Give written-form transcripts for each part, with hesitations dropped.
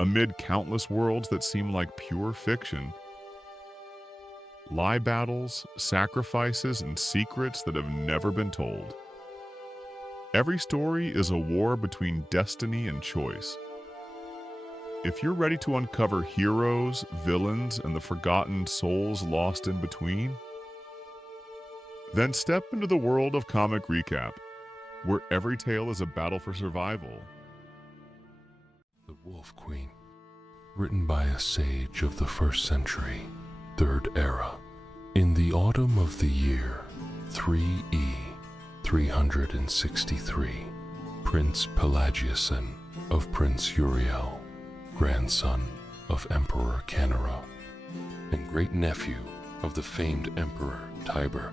Amid countless worlds that seem like pure fiction, lie battles, sacrifices, and secrets that have never been told. Every story is a war between destiny and choice. If you're ready to uncover heroes, villains, and the forgotten souls lost in between, then step into the world of Comic Recap, where every tale is a battle for survival. The Wolf Queen, written by a sage of the 1st century, 3rd era. In the autumn of the year 3E 363, Prince Pelagiuson of Prince Uriel, grandson of Emperor Canera, and great-nephew of the famed Emperor Tiber,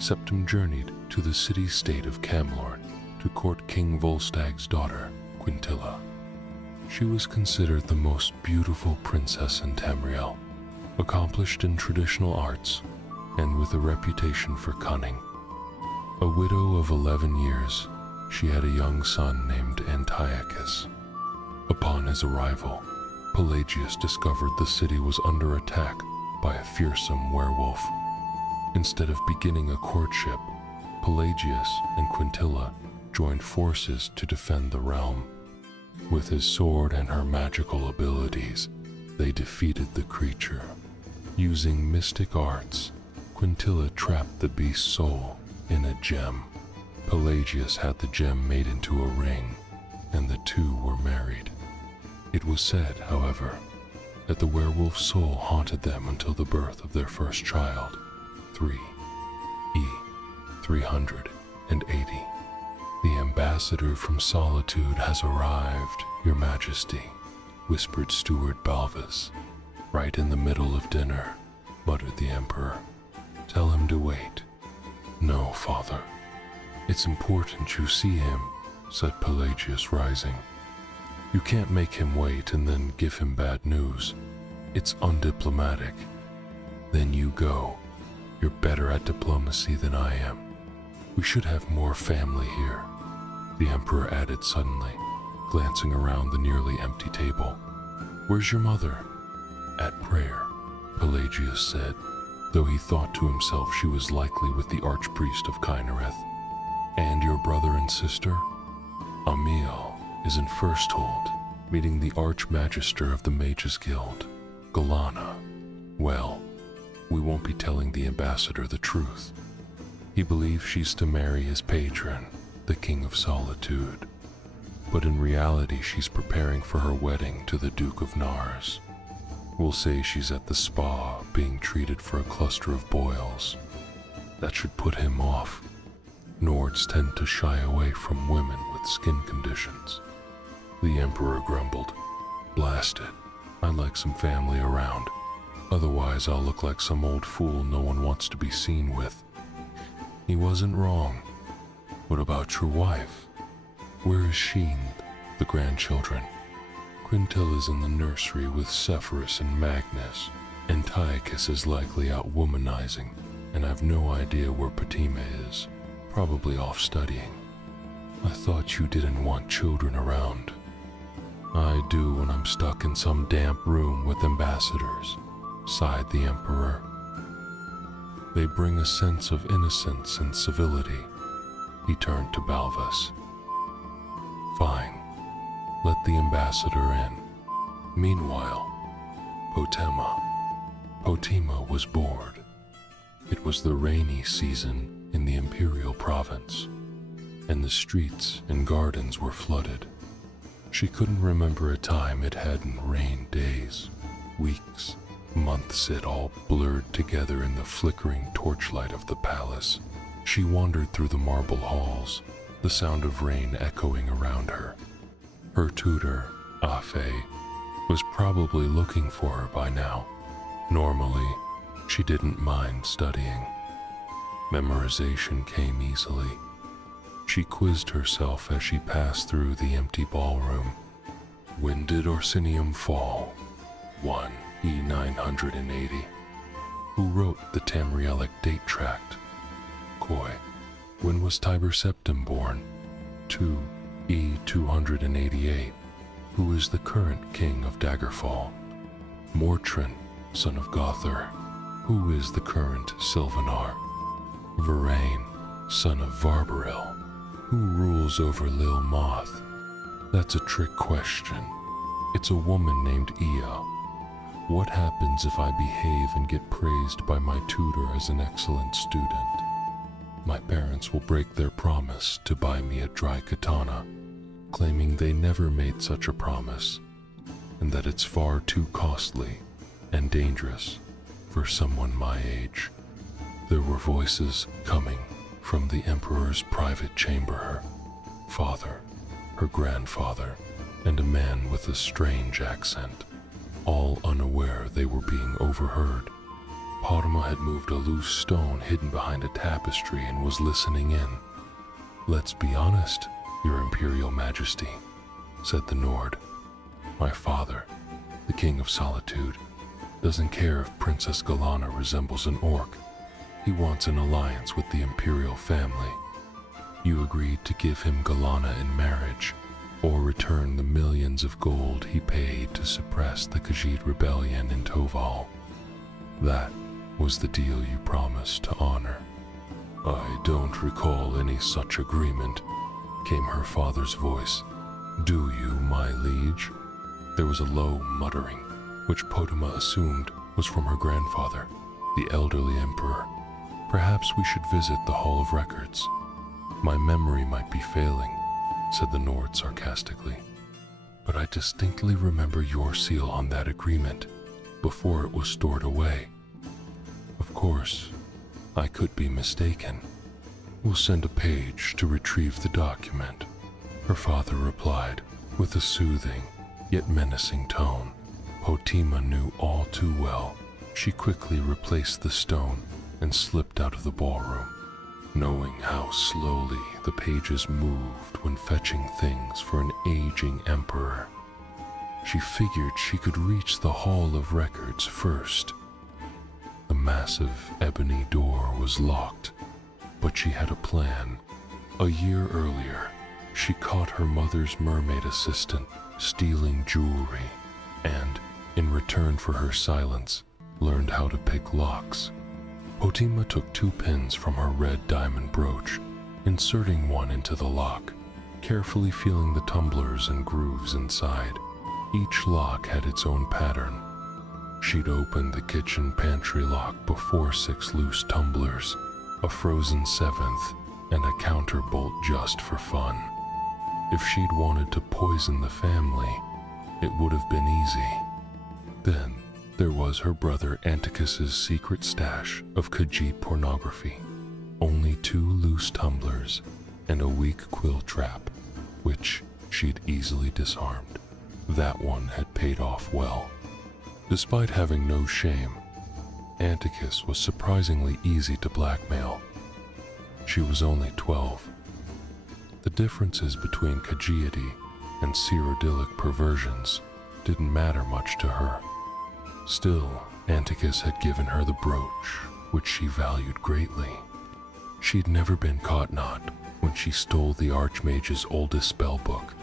Septim journeyed to the city-state of Camlorn to court King Volstag's daughter, Quintilla. She was considered the most beautiful princess in Tamriel, accomplished in traditional arts, and with a reputation for cunning. A widow of 11 years, she had a young son named Antiochus. Upon his arrival, Pelagius discovered the city was under attack by a fearsome werewolf. Instead of beginning a courtship, Pelagius and Quintilla joined forces to defend the realm. With his sword and her magical abilities, they defeated the creature. Using mystic arts, Quintilla trapped the beast's soul in a gem. Pelagius had the gem made into a ring, and the two were married. It was said, however, that the werewolf's soul haunted them until the birth of their first child, 3E 380. The ambassador from Solitude has arrived, Your Majesty, whispered Steward Balvas. Right in the middle of dinner, muttered the Emperor. Tell him to wait. No, Father. It's important you see him, said Pelagius, rising. You can't make him wait and then give him bad news. It's undiplomatic. Then you go. You're better at diplomacy than I am. We should have more family here, the Emperor added suddenly, glancing around the nearly empty table. Where's your mother? At prayer, Pelagius said, though he thought to himself she was likely with the archpriest of Kynareth. And your brother and sister? Amiel is in Firsthold, meeting the Archmagister of the Mages Guild, Galana. Well, we won't be telling the ambassador the truth. He believes she's to marry his patron, the King of Solitude. But in reality, she's preparing for her wedding to the Duke of Nars. We'll say she's at the spa being treated for a cluster of boils. That should put him off. Nords tend to shy away from women with skin conditions. The Emperor grumbled. Blast it. I'd like some family around. Otherwise, I'll look like some old fool no one wants to be seen with. He wasn't wrong. What about your wife? Where is she and the grandchildren? Quintilla's in the nursery with Sepphoris and Magnus. Antiochus is likely out womanizing, and I've no idea where Patima is. Probably off studying. I thought you didn't want children around. I do when I'm stuck in some damp room with ambassadors, sighed the Emperor. They bring a sense of innocence and civility. He turned to Balvas. Fine. Let the ambassador in. Meanwhile, Potima was bored. It was the rainy season in the Imperial Province, and the streets and gardens were flooded. She couldn't remember a time it hadn't rained days, weeks, months, it all blurred together in the flickering torchlight of the palace. She wandered through the marble halls, the sound of rain echoing around her. Her tutor, Afe, was probably looking for her by now. Normally, she didn't mind studying. Memorization came easily. She quizzed herself as she passed through the empty ballroom. When did Orsinium fall? 1 E980. Who wrote the Tamrielic date tract? Koi. When was Tiber Septim born? 2 E288. who is the current king of Daggerfall, Mortrin, son of Gother, who is the current Sylvanar, Varain, son of Varbaril, who rules over Lil Moth. That's a trick question. It's a woman named Ea. What happens if I behave and get praised by my tutor as an excellent student? My parents will break their promise to buy me a dry katana, claiming they never made such a promise, and that it's far too costly and dangerous for someone my age. There were voices coming from the Emperor's private chamber, her father, her grandfather, and a man with a strange accent, all unaware they were being overheard. Padma had moved a loose stone hidden behind a tapestry and was listening in. "Let's be honest, Your Imperial Majesty," said the Nord. "My father, the King of Solitude, doesn't care if Princess Galana resembles an orc. He wants an alliance with the Imperial family. You agreed to give him Galana in marriage, or return the millions of gold he paid to suppress the Khajiit rebellion in Toval. That was the deal you promised to honor." "I don't recall any such agreement," came her father's voice. "Do you, my liege?" There was a low muttering, which Padma assumed was from her grandfather, the elderly emperor. "Perhaps we should visit the Hall of Records. My memory might be failing," said the Nord sarcastically. "But I distinctly remember your seal on that agreement before it was stored away. Of course, I could be mistaken. We'll send a page to retrieve the document," her father replied with a soothing yet menacing tone. Padma knew all too well. She quickly replaced the stone and slipped out of the ballroom, knowing how slowly the pages moved when fetching things for an aging emperor. She figured she could reach the Hall of Records first. The massive ebony door was locked, but she had a plan. A year earlier, she caught her mother's mermaid assistant stealing jewelry and, in return for her silence, learned how to pick locks. Padma took 2 pins from her red diamond brooch, inserting one into the lock, carefully feeling the tumblers and grooves inside. Each lock had its own pattern. She'd opened the kitchen pantry lock before 6 loose tumblers, a frozen 7th, and a counterbolt just for fun. If she'd wanted to poison the family, it would have been easy. Then there was her brother Anticus's secret stash of Khajiit pornography. Only 2 loose tumblers and a weak quill trap, which she'd easily disarmed. That one had paid off well. Despite having no shame, Anticus was surprisingly easy to blackmail. She was only 12. The differences between Khajiiti and Cyrodiilic perversions didn't matter much to her. Still, Anticus had given her the brooch, which she valued greatly. She'd never been caught not when she stole the Archmage's oldest spellbook,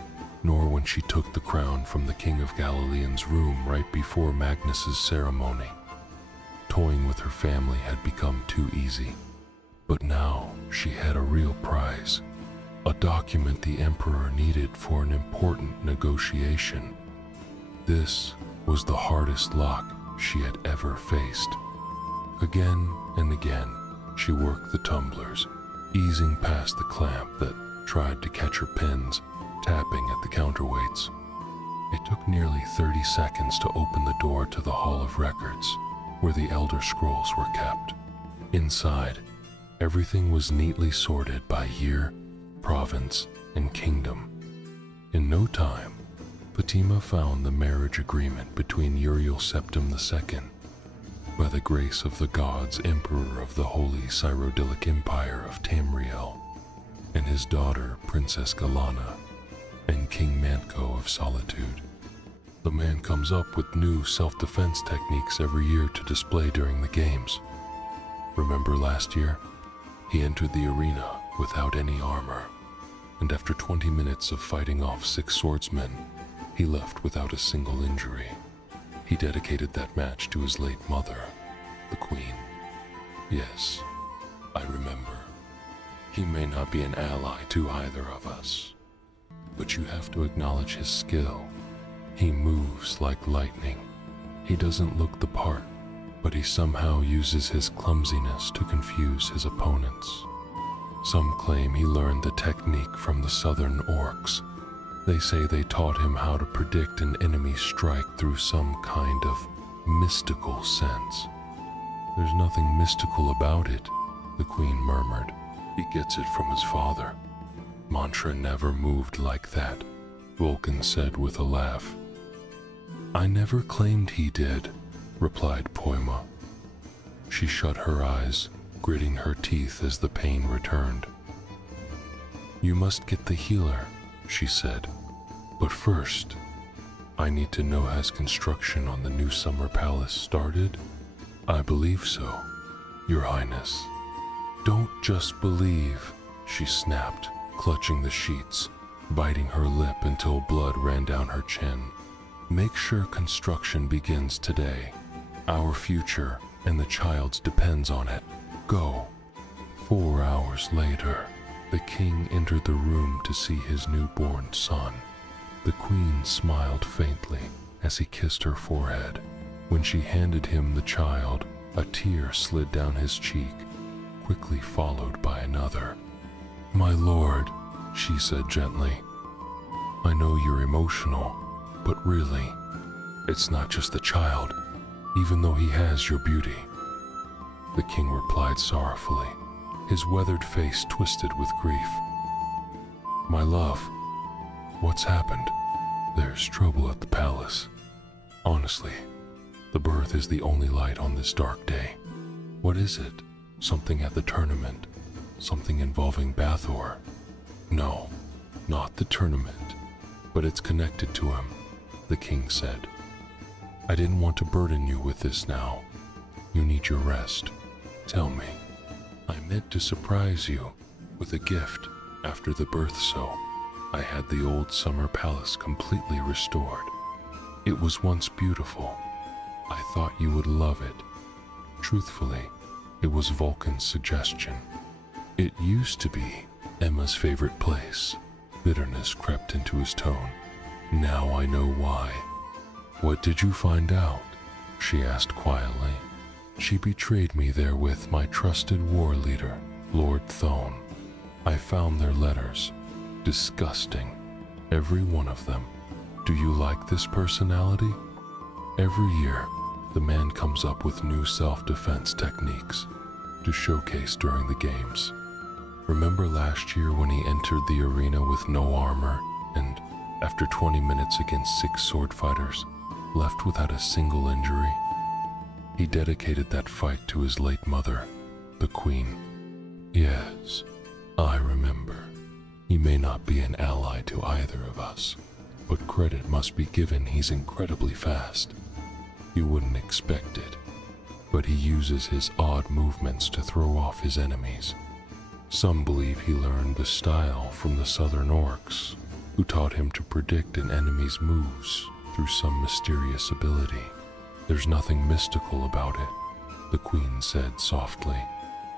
nor when she took the crown from the King of Galilean's room right before Magnus's ceremony. Toying with her family had become too easy. But now she had a real prize, a document the Emperor needed for an important negotiation. This was the hardest lock she had ever faced. Again and again, she worked the tumblers, easing past the clamp that tried to catch her pins, tapping at the counterweights. It took nearly 30 seconds to open the door to the Hall of Records, where the Elder Scrolls were kept. Inside, everything was neatly sorted by year, province, and kingdom. In no time, Padma found the marriage agreement between Uriel Septim II, by the grace of the gods, Emperor of the Holy Cyrodiilic Empire of Tamriel, and his daughter, Princess Galana, and King Manco of Solitude. The man comes up with new self-defense techniques every year to display during the games. Remember last year? He entered the arena without any armor, and after 20 minutes of fighting off 6 swordsmen, He left without a single injury. He dedicated that match to his late mother, the Queen. Yes, I remember. He may not be an ally to either of us, but you have to acknowledge his skill. He moves like lightning. He doesn't look the part, but he somehow uses his clumsiness to confuse his opponents. Some claim he learned the technique from the southern orcs. They say they taught him how to predict an enemy's strike through some kind of mystical sense. There's nothing mystical about it, the Queen murmured. He gets it from his father. Mantra never moved like that, Vulcan said with a laugh. I never claimed he did, replied Poima. She shut her eyes, gritting her teeth as the pain returned. You must get the healer, she said. But first, I need to know, has construction on the new summer palace started? I believe so, Your Highness. Don't just believe, she snapped, clutching the sheets, biting her lip until blood ran down her chin. Make sure construction begins today. Our future and the child's depends on it. Go. 4 hours later, the king entered the room to see his newborn son. The queen smiled faintly as he kissed her forehead. When she handed him the child, a tear slid down his cheek, quickly followed by another. My lord, she said gently, I know you're emotional, but really, it's not just the child, even though he has your beauty. The king replied sorrowfully, his weathered face twisted with grief. My love, what's happened? There's trouble at the palace. Honestly, the birth is the only light on this dark day. What is it? Something at the tournament? Something involving Bathor? No, not the tournament, but it's connected to him, the king said. I didn't want to burden you with this now. You need your rest. Tell me, I meant to surprise you with a gift after the birth, so I had the old summer palace completely restored. It was once beautiful. I thought you would love it. Truthfully, it was Vulcan's suggestion. It used to be Emma's favorite place. Bitterness crept into his tone. Now I know why. What did you find out? She asked quietly. She betrayed me there with my trusted war leader, Lord Thone. I found their letters. Disgusting. Every one of them. Do you like this personality? Every year, the man comes up with new self-defense techniques to showcase during the games. Remember last year when he entered the arena with no armor and, after 20 minutes against 6 sword fighters, left without a single injury? He dedicated that fight to his late mother, the Queen. Yes, I remember. He may not be an ally to either of us, but credit must be given, he's incredibly fast. You wouldn't expect it, but he uses his odd movements to throw off his enemies. Some believe he learned the style from the southern orcs, who taught him to predict an enemy's moves through some mysterious ability. There's nothing mystical about it, the Queen said softly.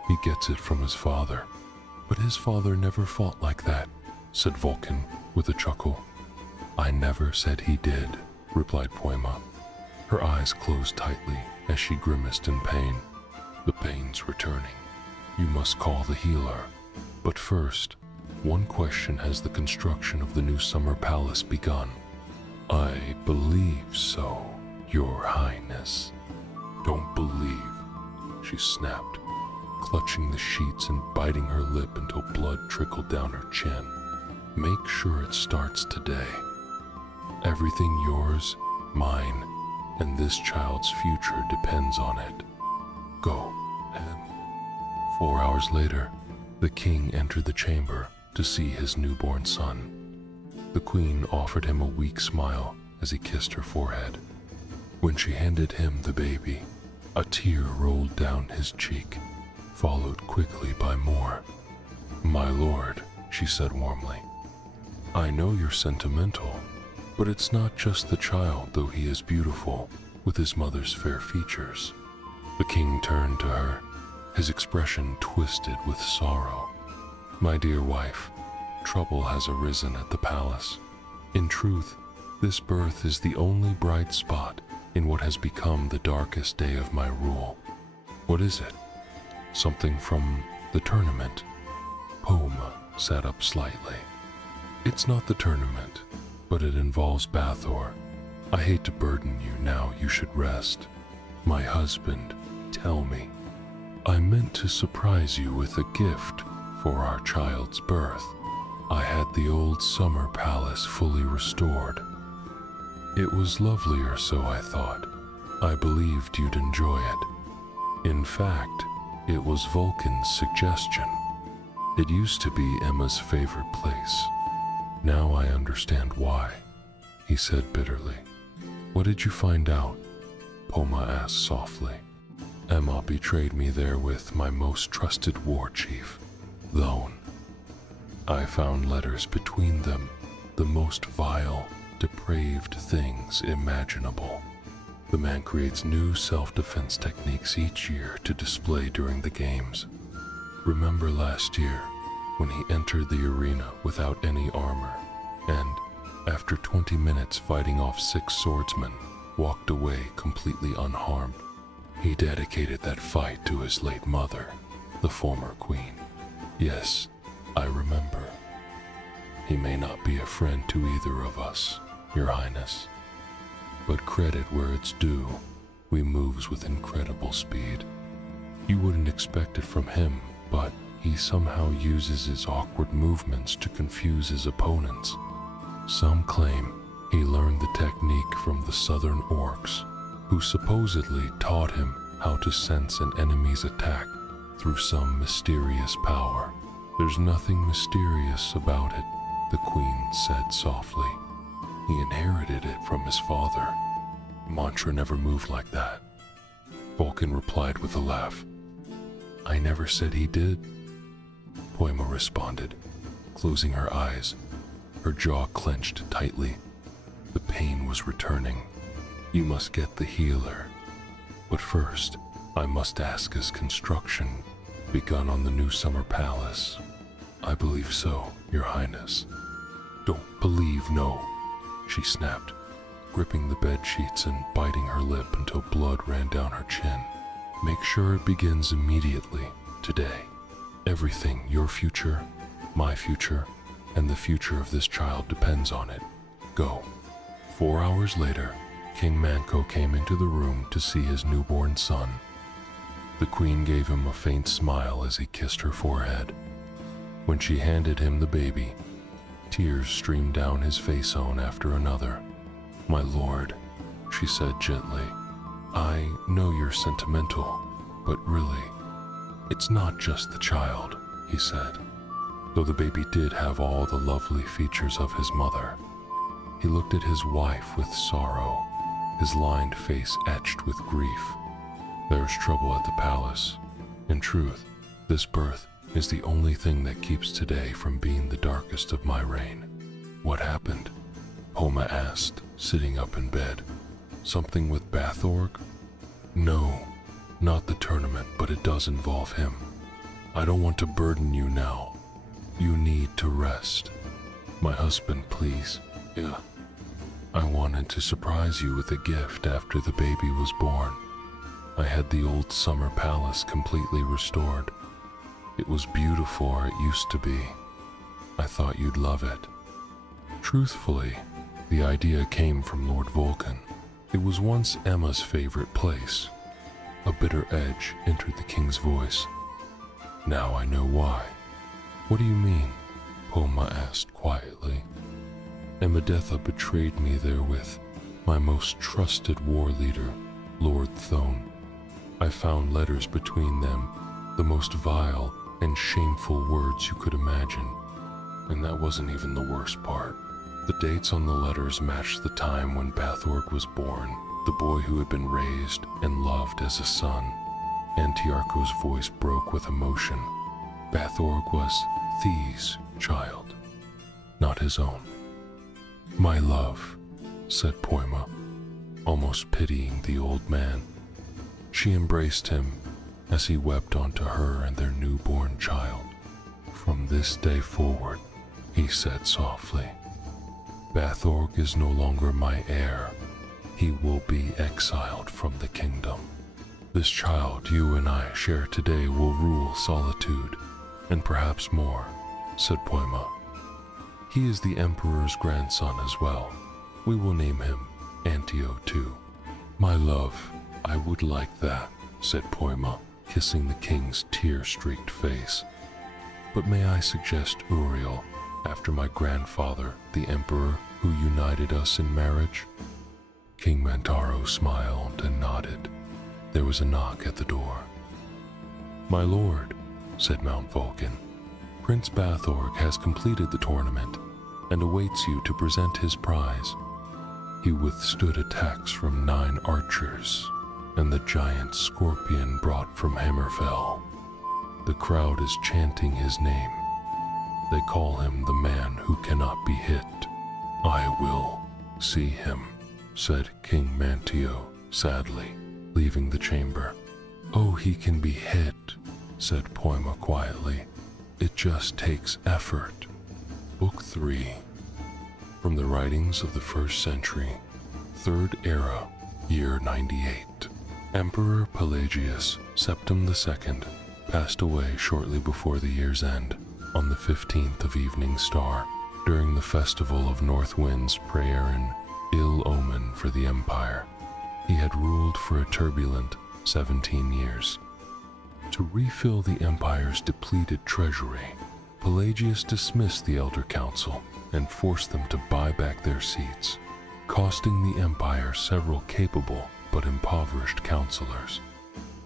He gets it from his father. But his father never fought like that, said Vulcan with a chuckle. I never said he did, replied Poima. Her eyes closed tightly as she grimaced in pain. The pain's returning. You must call the healer. But first, one question: has the construction of the new summer palace begun? I believe so, Your Highness. Don't believe, she snapped, clutching the sheets and biting her lip until blood trickled down her chin. Make sure it starts today. Everything yours, mine, and this child's future depends on it. Go. And 4 hours later, the king entered the chamber to see his newborn son. The queen offered him a weak smile as he kissed her forehead. When she handed him the baby, a tear rolled down his cheek, followed quickly by more. My lord, she said warmly, I know you're sentimental, But it's not just the child, though he is beautiful, with his mother's fair features. The king turned to her, his expression twisted with sorrow. My dear wife, trouble has arisen at the palace. In truth, this birth is the only bright spot in what has become the darkest day of my rule. What is it? Something from the tournament? Poma sat up slightly. It's not the tournament, but it involves Bathor. I hate to burden you now, you should rest. My husband, tell me. I meant to surprise you with a gift for our child's birth. I had the old summer palace fully restored. It was lovelier, so I thought. I believed you'd enjoy it. In fact, it was Vulcan's suggestion. It used to be Emma's favorite place. Now I understand why, he said bitterly. What did you find out? Poma asked softly. Emma betrayed me there with my most trusted war chief, Lone. I found letters between them, the most vile, depraved things imaginable. The man creates new self-defense techniques each year to display during the games. Remember last year, when he entered the arena without any armor, and, after 20 minutes fighting off 6 swordsmen, walked away completely unharmed. He dedicated that fight to his late mother, the former queen. Yes, I remember. He may not be a friend to either of us, Your Highness. But credit where it's due, we moves with incredible speed. You wouldn't expect it from him, but he somehow uses his awkward movements to confuse his opponents. Some claim he learned the technique from the southern orcs, who supposedly taught him how to sense an enemy's attack through some mysterious power. There's nothing mysterious about it, the queen said softly. He inherited it from his father. Mantra never moved like that. Vulcan replied with a laugh. I never said he did. Poema responded, closing her eyes. Her jaw clenched tightly. The pain was returning. You must get the healer. But first, I must ask, is construction begun on the new summer palace? I believe so, Your Highness. Don't believe, no, she snapped, gripping the bed sheets and biting her lip until blood ran down her chin. Make sure it begins immediately, today. Everything, your future, my future, and the future of this child depends on it. Go. 4 hours later, King Manco came into the room to see his newborn son. The queen gave him a faint smile as he kissed her forehead. When she handed him the baby, tears streamed down his face one after another. My lord, she said gently, I know you're sentimental, but really, it's not just the child, he said, though the baby did have all the lovely features of his mother. He looked at his wife with sorrow, his lined face etched with grief. There's trouble at the palace. In truth, this birth is the only thing that keeps today from being the darkest of my reign. What happened? Poma asked, sitting up in bed. Something with Bathorg? No, not the tournament, but it does involve him. I don't want to burden you now. You need to rest. My husband, please. Yeah. I wanted to surprise you with a gift after the baby was born. I had the old summer palace completely restored. It was beautiful, or it used to be. I thought you'd love it. Truthfully, the idea came from Lord Vulcan. It was once Emma's favorite place. A bitter edge entered the king's voice. Now I know why. What do you mean? Poma asked quietly. Emmadetha betrayed me therewith, my most trusted war leader, Lord Thone. I found letters between them, the most vile and shameful words you could imagine. And that wasn't even the worst part. The dates on the letters matched the time when Bathorg was born, the boy who had been raised and loved as a son. Antiarcho's voice broke with emotion. Bathorg was Thee's child, not his own. My love, said Poima, almost pitying the old man. She embraced him as he wept onto her and their newborn child. From this day forward, he said softly, Bathorg is no longer my heir. He will be exiled from the kingdom. This child you and I share today will rule Solitude, and perhaps more, said Poima. He is the Emperor's grandson as well. We will name him Antio too. My love, I would like that, said Poima, kissing the king's tear-streaked face. But may I suggest Uriel, after my grandfather, the Emperor, who united us in marriage? King Mantaro smiled and nodded. There was a knock at the door. My lord, said Mount Vulcan, Prince Bathorg has completed the tournament and awaits you to present his prize. He withstood attacks from 9 archers and the giant scorpion brought from Hammerfell. The crowd is chanting his name. They call him the man who cannot be hit. I will see him, said King Mantio sadly, leaving the chamber. Oh, he can be hit, said Poima quietly. It just takes effort. Book 3. From the writings of the 1st century, 3rd era, year 98. Emperor Pelagius Septim II passed away shortly before the year's end, on the 15th of Evening Star, during the festival of North Wind's prayer and ill omen for the empire. He had ruled for a turbulent 17 years. To refill the empire's depleted treasury, Pelagius dismissed the Elder Council and forced them to buy back their seats, costing the empire several capable but impoverished counselors.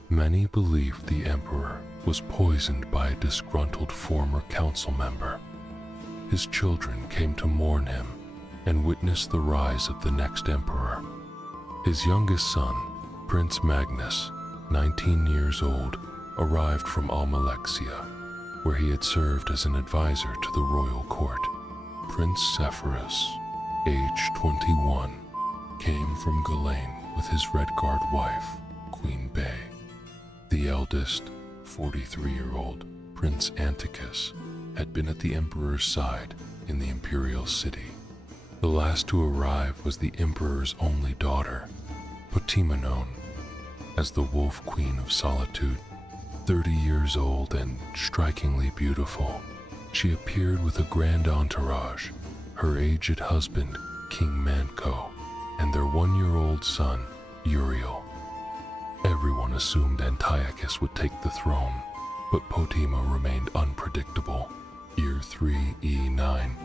Many believed the emperor was poisoned by a disgruntled former council member. His children came to mourn him and witness the rise of the next emperor. His youngest son, Prince Magnus, 19 years old, arrived from Almalexia, where he had served as an advisor to the royal court. Prince Sepphoris, age 21, came from Ghislaine with his Redguard wife, Queen Bay. The eldest, 43-year-old Prince Anticus, had been at the emperor's side in the imperial city. The last to arrive was the emperor's only daughter, Potima, known as the Wolf Queen of Solitude. 30 years old and strikingly beautiful, she appeared with a grand entourage, her aged husband, King Manco, and their 1-year-old son, Uriel. Everyone assumed Antiochus would take the throne, but Potima remained unpredictable. Year 3E9.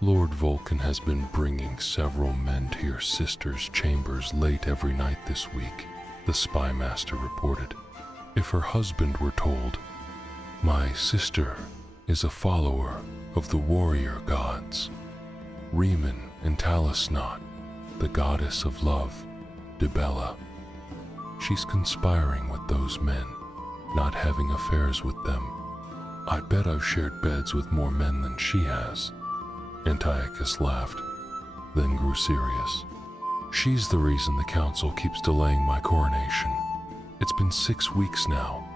Lord Vulcan has been bringing several men to your sister's chambers late every night this week, the spy master reported. If her husband were told, my sister is a follower of the warrior gods, Riemann and Talisnot, the goddess of love, Dibella. She's conspiring with those men, not having affairs with them. I bet I've shared beds with more men than she has. Antiochus laughed, then grew serious. She's the reason the council keeps delaying my coronation. It's been 6 weeks now.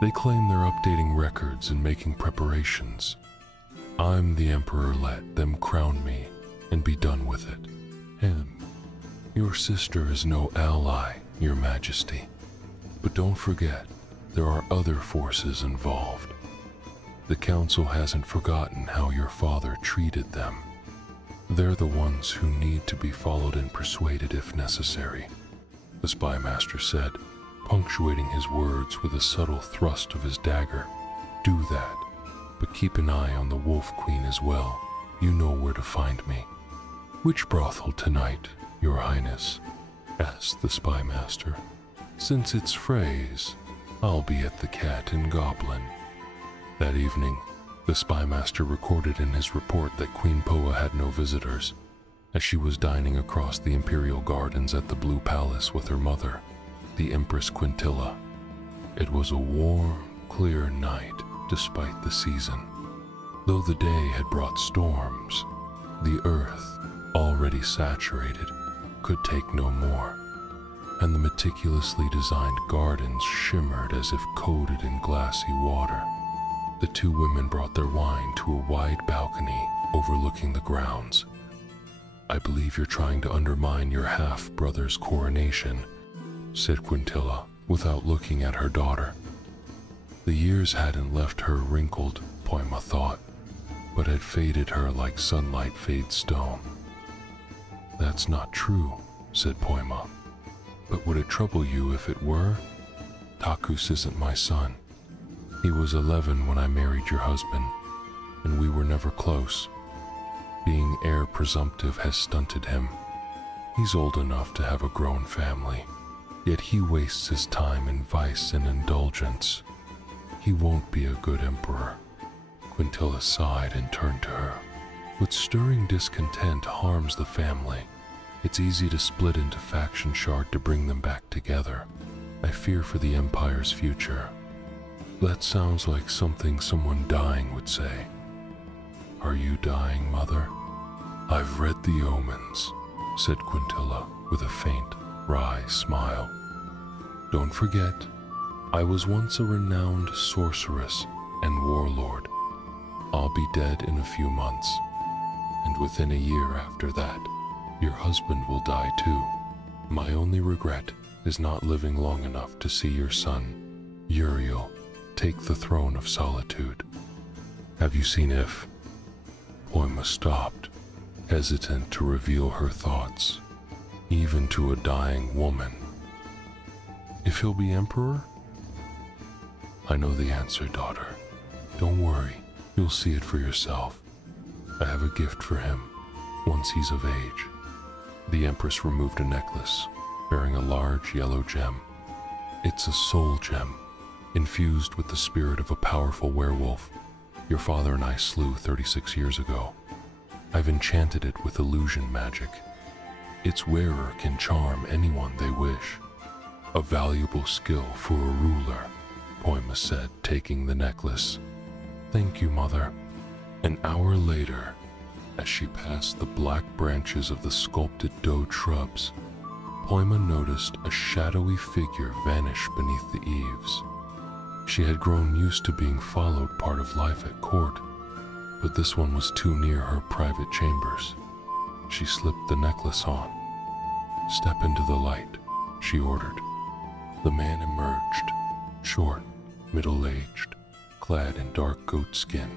They claim they're updating records and making preparations. I'm the emperor. Let them crown me and be done with it. And your sister is no ally, your majesty. But don't forget, there are other forces involved. The council hasn't forgotten how your father treated them. They're the ones who need to be followed and persuaded if necessary, the spy master said, punctuating his words with a subtle thrust of his dagger. Do that, but keep an eye on the Wolf Queen as well. You know where to find me. Which brothel tonight, your highness? Asked the spy master. Since it's Frey's, I'll be at the Cat and Goblin. That evening, the spy master recorded in his report that Queen Poa had no visitors, as she was dining across the imperial gardens at the Blue Palace with her mother, the Empress Quintilla. It was a warm, clear night despite the season. Though the day had brought storms, the earth, already saturated, could take no more, and the meticulously designed gardens shimmered as if coated in glassy water. The two women brought their wine to a wide balcony overlooking the grounds. "I believe you're trying to undermine your half-brother's coronation," said Quintilla, without looking at her daughter. The years hadn't left her wrinkled, Poima thought, but had faded her like sunlight fades stone. "That's not true," said Poima. "But would it trouble you if it were? Takus isn't my son. He was 11 when I married your husband, and we were never close. Being heir presumptive has stunted him. He's old enough to have a grown family, yet he wastes his time in vice and indulgence. He won't be a good emperor." Quintilla sighed and turned to her. "What stirring discontent harms the family. It's easy to split into faction shard to bring them back together. I fear for the Empire's future." "That sounds like something someone dying would say." "Are you dying, Mother?" "I've read the omens," said Quintilla with a faint, wry smile. "Don't forget, I was once a renowned sorceress and warlord. I'll be dead in a few months, and within a year after that, your husband will die too. My only regret is not living long enough to see your son, Uriel, take the throne of solitude. Have you seen if?" Poima stopped, hesitant to reveal her thoughts, even to a dying woman. "If he'll be emperor?" "I know the answer, daughter. Don't worry, you'll see it for yourself. I have a gift for him, once he's of age." The Empress removed a necklace, bearing a large yellow gem. "It's a soul gem, infused with the spirit of a powerful werewolf your father and I slew 36 years ago. I've enchanted it with illusion magic. Its wearer can charm anyone they wish. A valuable skill for a ruler," Poima said, taking the necklace. "Thank you, Mother." An hour later, as she passed the black branches of the sculpted doe shrubs, Poima noticed a shadowy figure vanish beneath the eaves. She had grown used to being followed part of life at court, but this one was too near her private chambers. She slipped the necklace on. "Step into the light," she ordered. The man emerged, short, middle-aged, clad in dark goat skin,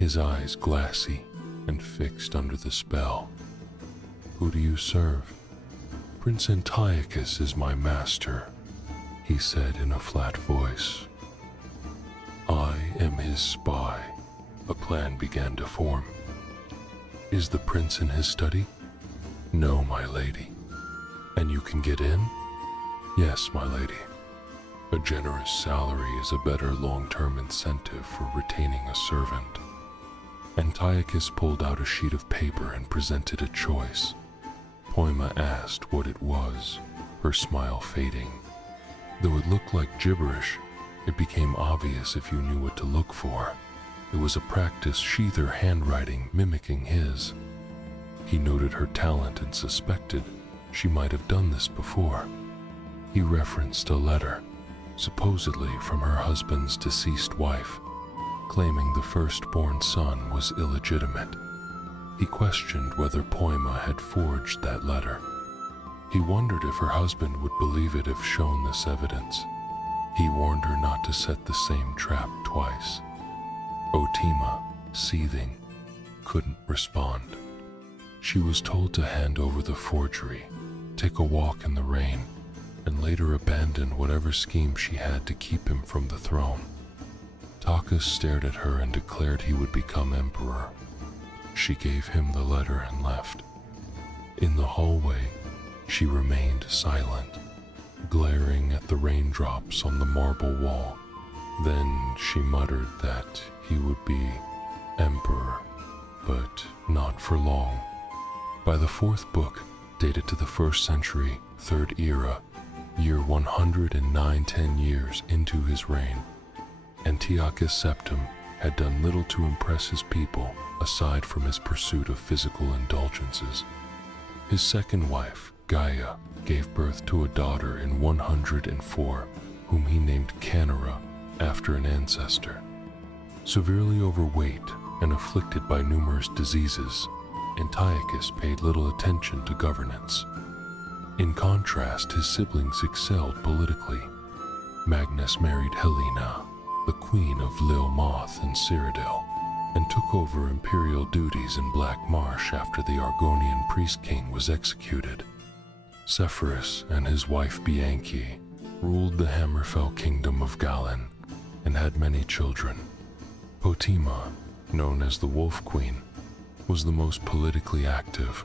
his eyes glassy and fixed under the spell. "Who do you serve?" "Prince Antiochus is my master," he said in a flat voice. "I am his spy." A plan began to form. "Is the prince in his study?" "No, my lady." "And you can get in?" "Yes, my lady. A generous salary is a better long-term incentive for retaining a servant." Antiochus pulled out a sheet of paper and presented a choice. Poima asked what it was, her smile fading. Though it looked like gibberish, it became obvious if you knew what to look for. It was a practiced Sheather handwriting mimicking his. He noted her talent and suspected she might have done this before. He referenced a letter, supposedly from her husband's deceased wife, claiming the firstborn son was illegitimate. He questioned whether Poima had forged that letter. He wondered if her husband would believe it if shown this evidence. He warned her not to set the same trap twice. Otima, seething, couldn't respond. She was told to hand over the forgery, take a walk in the rain, and later abandon whatever scheme she had to keep him from the throne. Takus stared at her and declared he would become emperor. She gave him the letter and left. In the hallway, she remained silent, glaring at the raindrops on the marble wall. Then she muttered that he would be emperor, but not for long. By the fourth book, dated to the 1st century, 3rd era, year 109 10 years into his reign, Antiochus Septim had done little to impress his people aside from his pursuit of physical indulgences. His second wife, Gaia gave birth to a daughter in 104, whom he named Canera after an ancestor. Severely overweight and afflicted by numerous diseases, Antiochus paid little attention to governance. In contrast, his siblings excelled politically. Magnus married Helena, the queen of Lilmoth and Cyrodiil, and took over imperial duties in Black Marsh after the Argonian priest king was executed. Sepphoris and his wife Bianchi ruled the Hammerfell kingdom of Galan and had many children. Potima, known as the Wolf Queen, was the most politically active.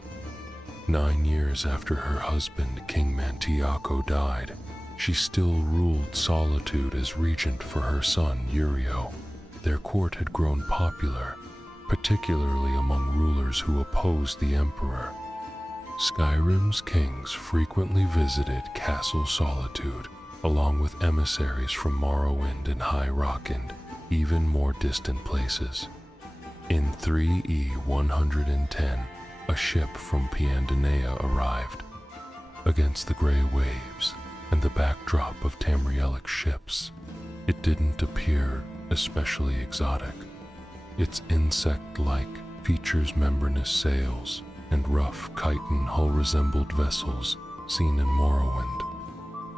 9 years after her husband, King Mantiaco, died, she still ruled Solitude as regent for her son, Uriel. Their court had grown popular, particularly among rulers who opposed the emperor. Skyrim's kings frequently visited Castle Solitude, along with emissaries from Morrowind and High Rock and even more distant places. In 3E110, a ship from Piandinea arrived. Against the gray waves and the backdrop of Tamrielic ships, it didn't appear especially exotic. Its insect-like features membranous sails and rough chitin hull-resembled vessels seen in Morrowind.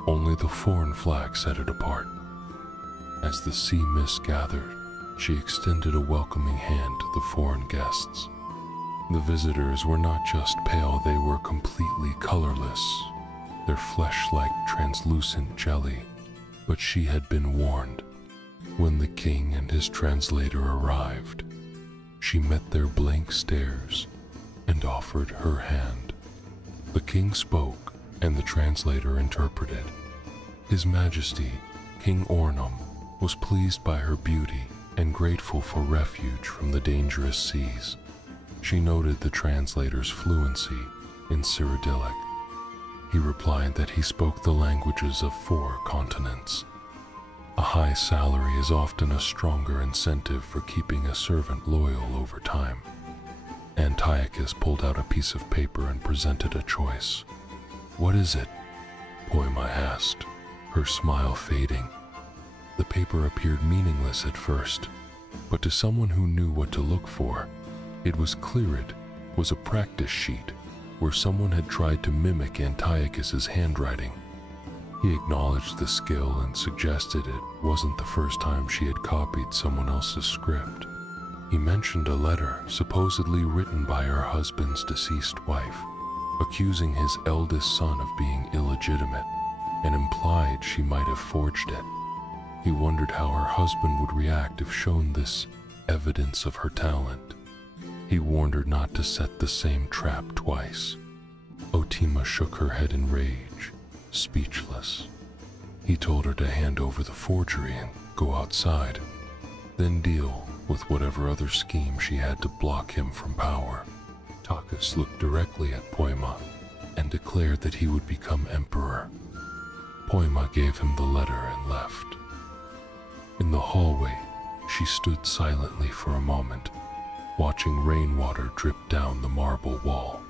Only the foreign flag set it apart. As the sea mist gathered, she extended a welcoming hand to the foreign guests. The visitors were not just pale, they were completely colorless, their flesh like translucent jelly. But she had been warned. When the king and his translator arrived, she met their blank stares and offered her hand. The king spoke, and the translator interpreted. His Majesty, King Ornum, was pleased by her beauty and grateful for refuge from the dangerous seas. She noted the translator's fluency in Cyrodiilic. He replied that he spoke the languages of 4 continents. A high salary is often a stronger incentive for keeping a servant loyal over time. Antiochus pulled out a piece of paper and presented a choice. "What is it?" Poima asked, her smile fading. The paper appeared meaningless at first, but to someone who knew what to look for, it was clear it was a practice sheet where someone had tried to mimic Antiochus's handwriting. He acknowledged the skill and suggested it wasn't the first time she had copied someone else's script. He mentioned a letter supposedly written by her husband's deceased wife, accusing his eldest son of being illegitimate, and implied she might have forged it. He wondered how her husband would react if shown this evidence of her talent. He warned her not to set the same trap twice. Otima shook her head in rage, speechless. He told her to hand over the forgery and go outside, then deal with whatever other scheme she had to block him from power. Takas looked directly at Poima and declared that he would become emperor. Poima gave him the letter and left. In the hallway, she stood silently for a moment, watching rainwater drip down the marble wall.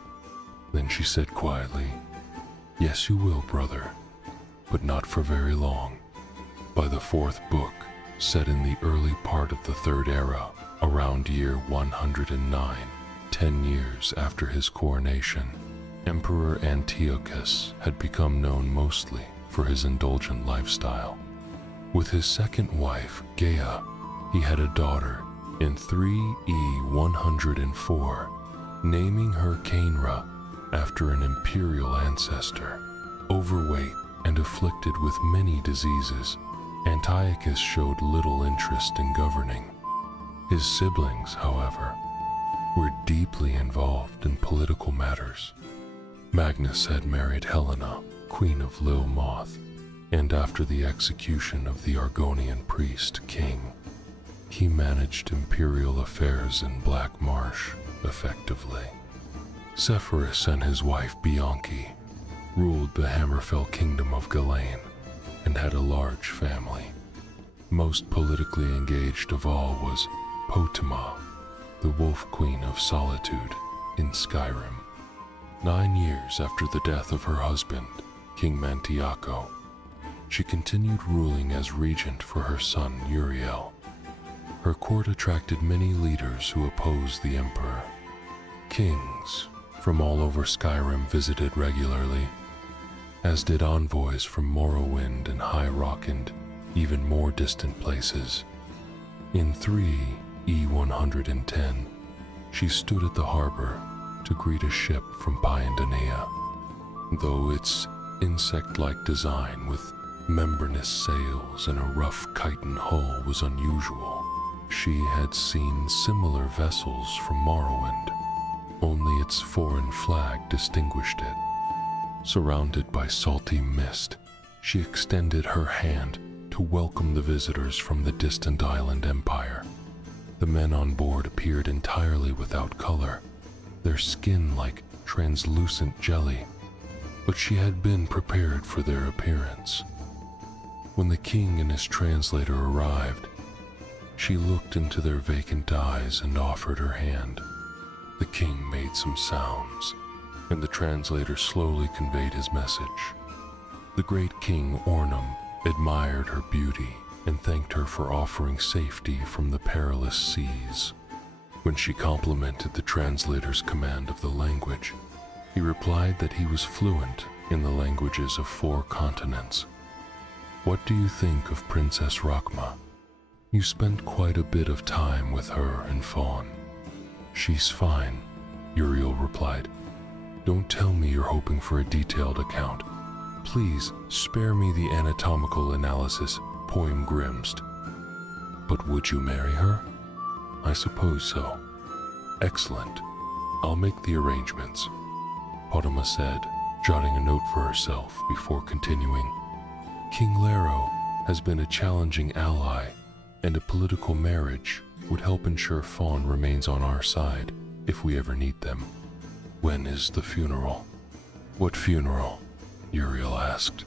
Then she said quietly, "Yes, you will, brother, but not for very long." By the 4th book, set in the early part of the 3rd era, around year 109, 10 years after his coronation, Emperor Antiochus had become known mostly for his indulgent lifestyle. With his second wife, Gaia, he had a daughter in 3E104, naming her Canera after an imperial ancestor. Overweight and afflicted with many diseases, Antiochus showed little interest in governing. His siblings, however, were deeply involved in political matters. Magnus had married Helena, Queen of Lilmoth, and after the execution of the Argonian priest king, he managed imperial affairs in Black Marsh effectively. Sepphoris and his wife Bianchi ruled the Hammerfell kingdom of Galan and had a large family. Most politically engaged of all was Potima, the Wolf Queen of Solitude in Skyrim. 9 years after the death of her husband, King Mantiaco, she continued ruling as regent for her son Uriel. Her court attracted many leaders who opposed the emperor. Kings from all over Skyrim visited regularly, as did envoys from Morrowind and High Rock and even more distant places. In 3E110, she stood at the harbor to greet a ship from Paiandania. Though its insect-like design with membranous sails and a rough chitin hull was unusual, she had seen similar vessels from Morrowind. Only its foreign flag distinguished it. Surrounded by salty mist, she extended her hand to welcome the visitors from the distant island empire. The men on board appeared entirely without color, their skin like translucent jelly, but she had been prepared for their appearance. When the king and his translator arrived, she looked into their vacant eyes and offered her hand. The king made some sounds, and the translator slowly conveyed his message. The great King Ornum admired her beauty and thanked her for offering safety from the perilous seas. When she complimented the translator's command of the language, he replied that he was fluent in the languages of 4 continents. "What do you think of Princess Rachma? You spent quite a bit of time with her and Fawn." "She's fine," Uriel replied. "Don't tell me you're hoping for a detailed account. Please spare me the anatomical analysis Poem Grimst." "But would you marry her?" "I suppose so." "Excellent. I'll make the arrangements," Potama said, jotting a note for herself before continuing. "King Lero has been a challenging ally, and a political marriage would help ensure Fawn remains on our side if we ever need them." "When is the funeral?" "What funeral?" Uriel asked.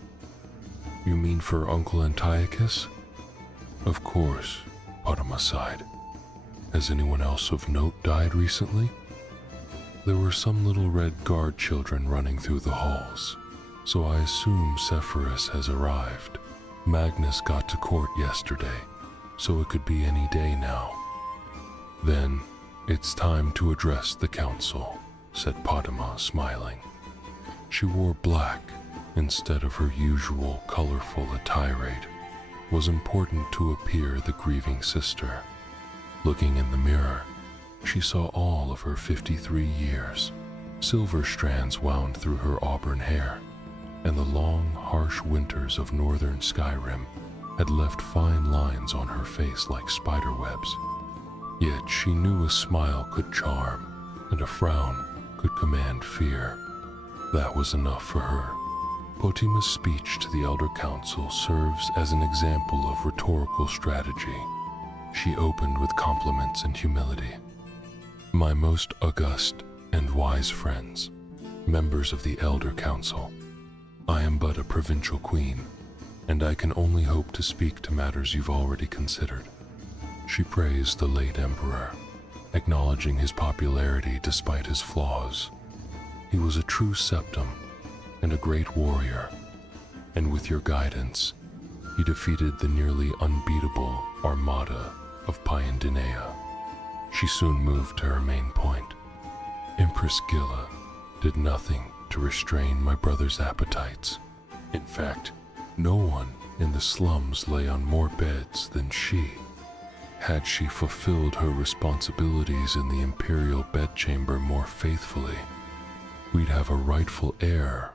"You mean for Uncle Antiochus?" "Of course," Potama sighed. "Has anyone else of note died recently?" "There were some little red guard children running through the halls, so I assume Sepphoris has arrived. Magnus got to court yesterday, so it could be any day now." "Then it's time to address the council," said Potama, smiling. She wore black instead of her usual colorful attire. It was important to appear the grieving sister. Looking in the mirror, she saw all of her 53 years. Silver strands wound through her auburn hair, and the long, harsh winters of northern Skyrim had left fine lines on her face like spiderwebs. Yet she knew a smile could charm, and a frown could command fear. That was enough for her. Potima's speech to the Elder Council serves as an example of rhetorical strategy. She opened with compliments and humility. "My most august and wise friends, members of the Elder Council, I am but a provincial queen, and I can only hope to speak to matters you've already considered." She praised the late emperor, acknowledging his popularity despite his flaws. He was a true septum and a great warrior, and with your guidance, he defeated the nearly unbeatable armada of Paiandania. She soon moved to her main point. "Empress Gilla did nothing to restrain my brother's appetites. In fact, no one in the slums lay on more beds than she. Had she fulfilled her responsibilities in the imperial bedchamber more faithfully, we'd have a rightful heir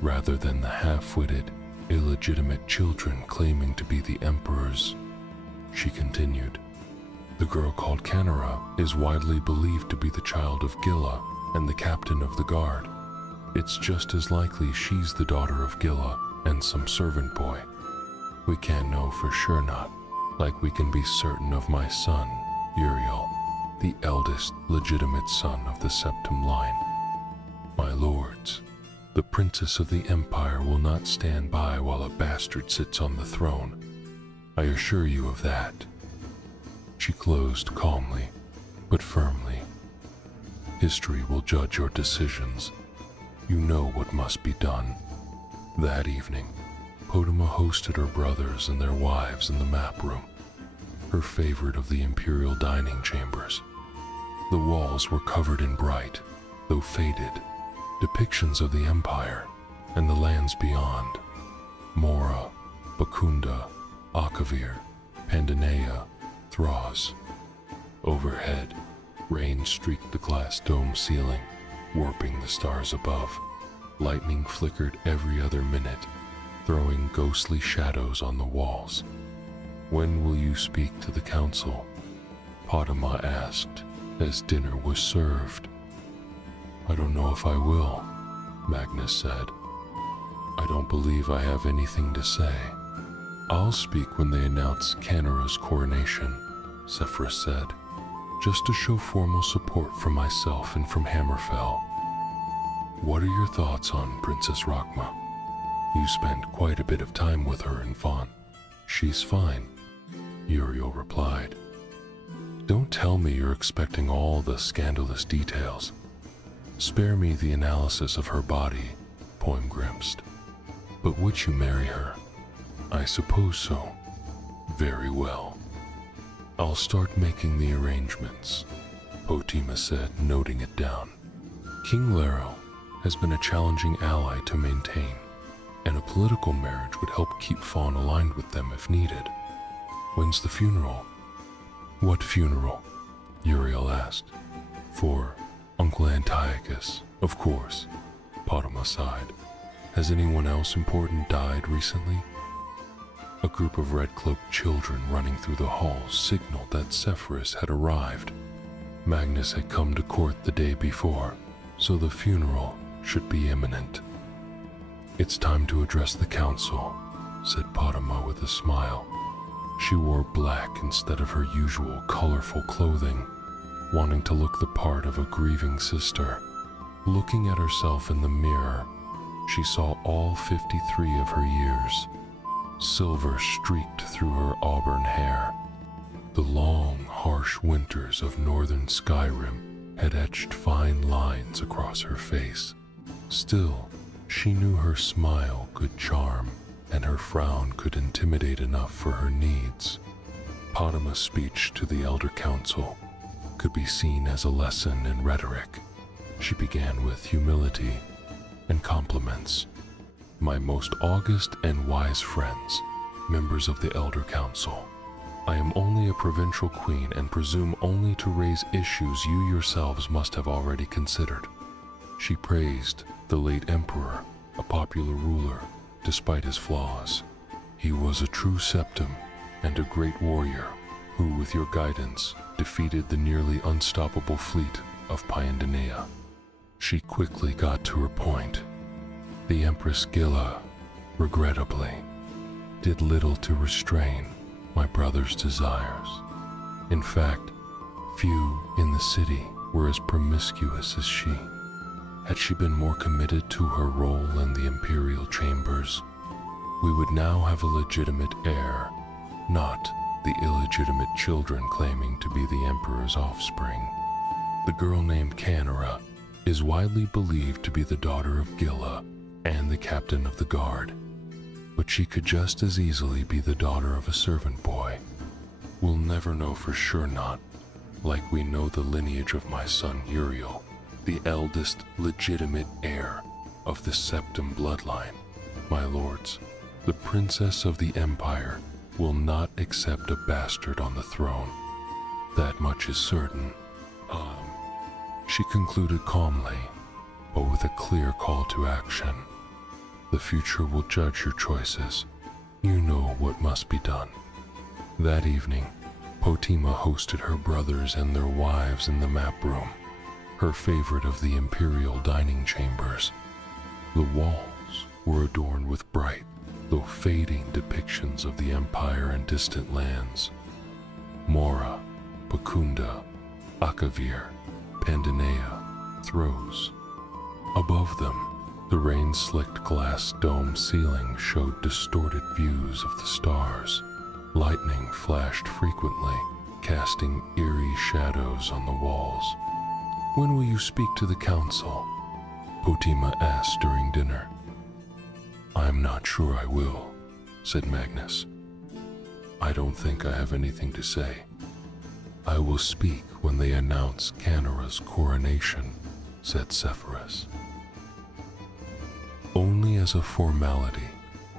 rather than the half-witted, illegitimate children claiming to be the emperor's." She continued, "The girl called Canara is widely believed to be the child of Gilla and the captain of the guard. It's just as likely she's the daughter of Gilla and some servant boy. We can't know for sure not, like we can be certain of my son, Uriel, the eldest legitimate son of the Septim line. My lords, the princess of the empire will not stand by while a bastard sits on the throne. I assure you of that." She closed calmly, but firmly. "History will judge your decisions, You know what must be done. That evening, Podima hosted her brothers and their wives in the map room, her favorite of the imperial dining chambers. The walls were covered in bright, though faded, depictions of the Empire and the lands beyond. Mora, Bakunda, Akavir, Pandanea, Thras. Overhead, rain streaked the glass dome ceiling, warping the stars above. Lightning flickered every other minute, throwing ghostly shadows on the walls. "When will you speak to the council?" Podima asked as dinner was served. "I don't know if I will," Magnus said. "I don't believe I have anything to say." "I'll speak when they announce Canara's coronation," Sephirus said, "just to show formal support from myself and from Hammerfell." "What are your thoughts on Princess Rachma? You spent quite a bit of time with her in Vaughn." "She's fine," Uriel replied. "Don't tell me you're expecting all the scandalous details. Spare me the analysis of her body," Poem grimaced. "But would you marry her?" "I suppose so." "Very well. I'll start making the arrangements," Podima said, noting it down. "King Lero has been a challenging ally to maintain, and a political marriage would help keep Fawn aligned with them if needed. When's the funeral?" "What funeral?" Uriel asked. "For Uncle Antiochus, of course," Podima sighed. "Has anyone else important died recently?" A group of red-cloaked children running through the halls signaled that Sephirus had arrived. Magnus had come to court the day before, so the funeral should be imminent. "It's time to address the council," said Podima with a smile. She wore black instead of her usual colorful clothing, wanting to look the part of a grieving sister. Looking at herself in the mirror, she saw all 53 of her years. Silver streaked through her auburn hair. The long, harsh winters of northern Skyrim had etched fine lines across her face. Still, she knew her smile could charm, and her frown could intimidate enough for her needs. Podima's speech to the Elder Council could be seen as a lesson in rhetoric. She began with humility and compliments. "My most august and wise friends, members of the Elder Council, I am only a provincial queen and presume only to raise issues you yourselves must have already considered." She praised the late emperor, a popular ruler, despite his flaws. "He was a true septum and a great warrior who, with your guidance, defeated the nearly unstoppable fleet of Pandanea." She quickly got to her point. "The Empress Gilla, regrettably, did little to restrain my brother's desires. In fact, few in the city were as promiscuous as she. Had she been more committed to her role in the imperial chambers, we would now have a legitimate heir, not the illegitimate children claiming to be the emperor's offspring. The girl named Canara is widely believed to be the daughter of Gilla and the captain of the guard, but she could just as easily be the daughter of a servant boy. We'll never know for sure, not like we know the lineage of my son Uriel, the eldest legitimate heir of the Septim bloodline. My lords, the princess of the Empire will not accept a bastard on the throne. That much is certain." She concluded calmly, but with a clear call to action. "The future will judge your choices. You know what must be done." That evening, Podima hosted her brothers and their wives in the map room, her favorite of the imperial dining chambers. The walls were adorned with bright, though fading depictions of the Empire and distant lands. Mora, Bakunda, Akavir, Pandanea, Thros. Above them, the rain-slicked glass dome ceiling showed distorted views of the stars. Lightning flashed frequently, casting eerie shadows on the walls. "When will you speak to the council?" Potima asked during dinner. I'm not sure I will, said Magnus. I don't think I have anything to say. I will speak when they announce Canara's coronation, said Sepphoris. Only as a formality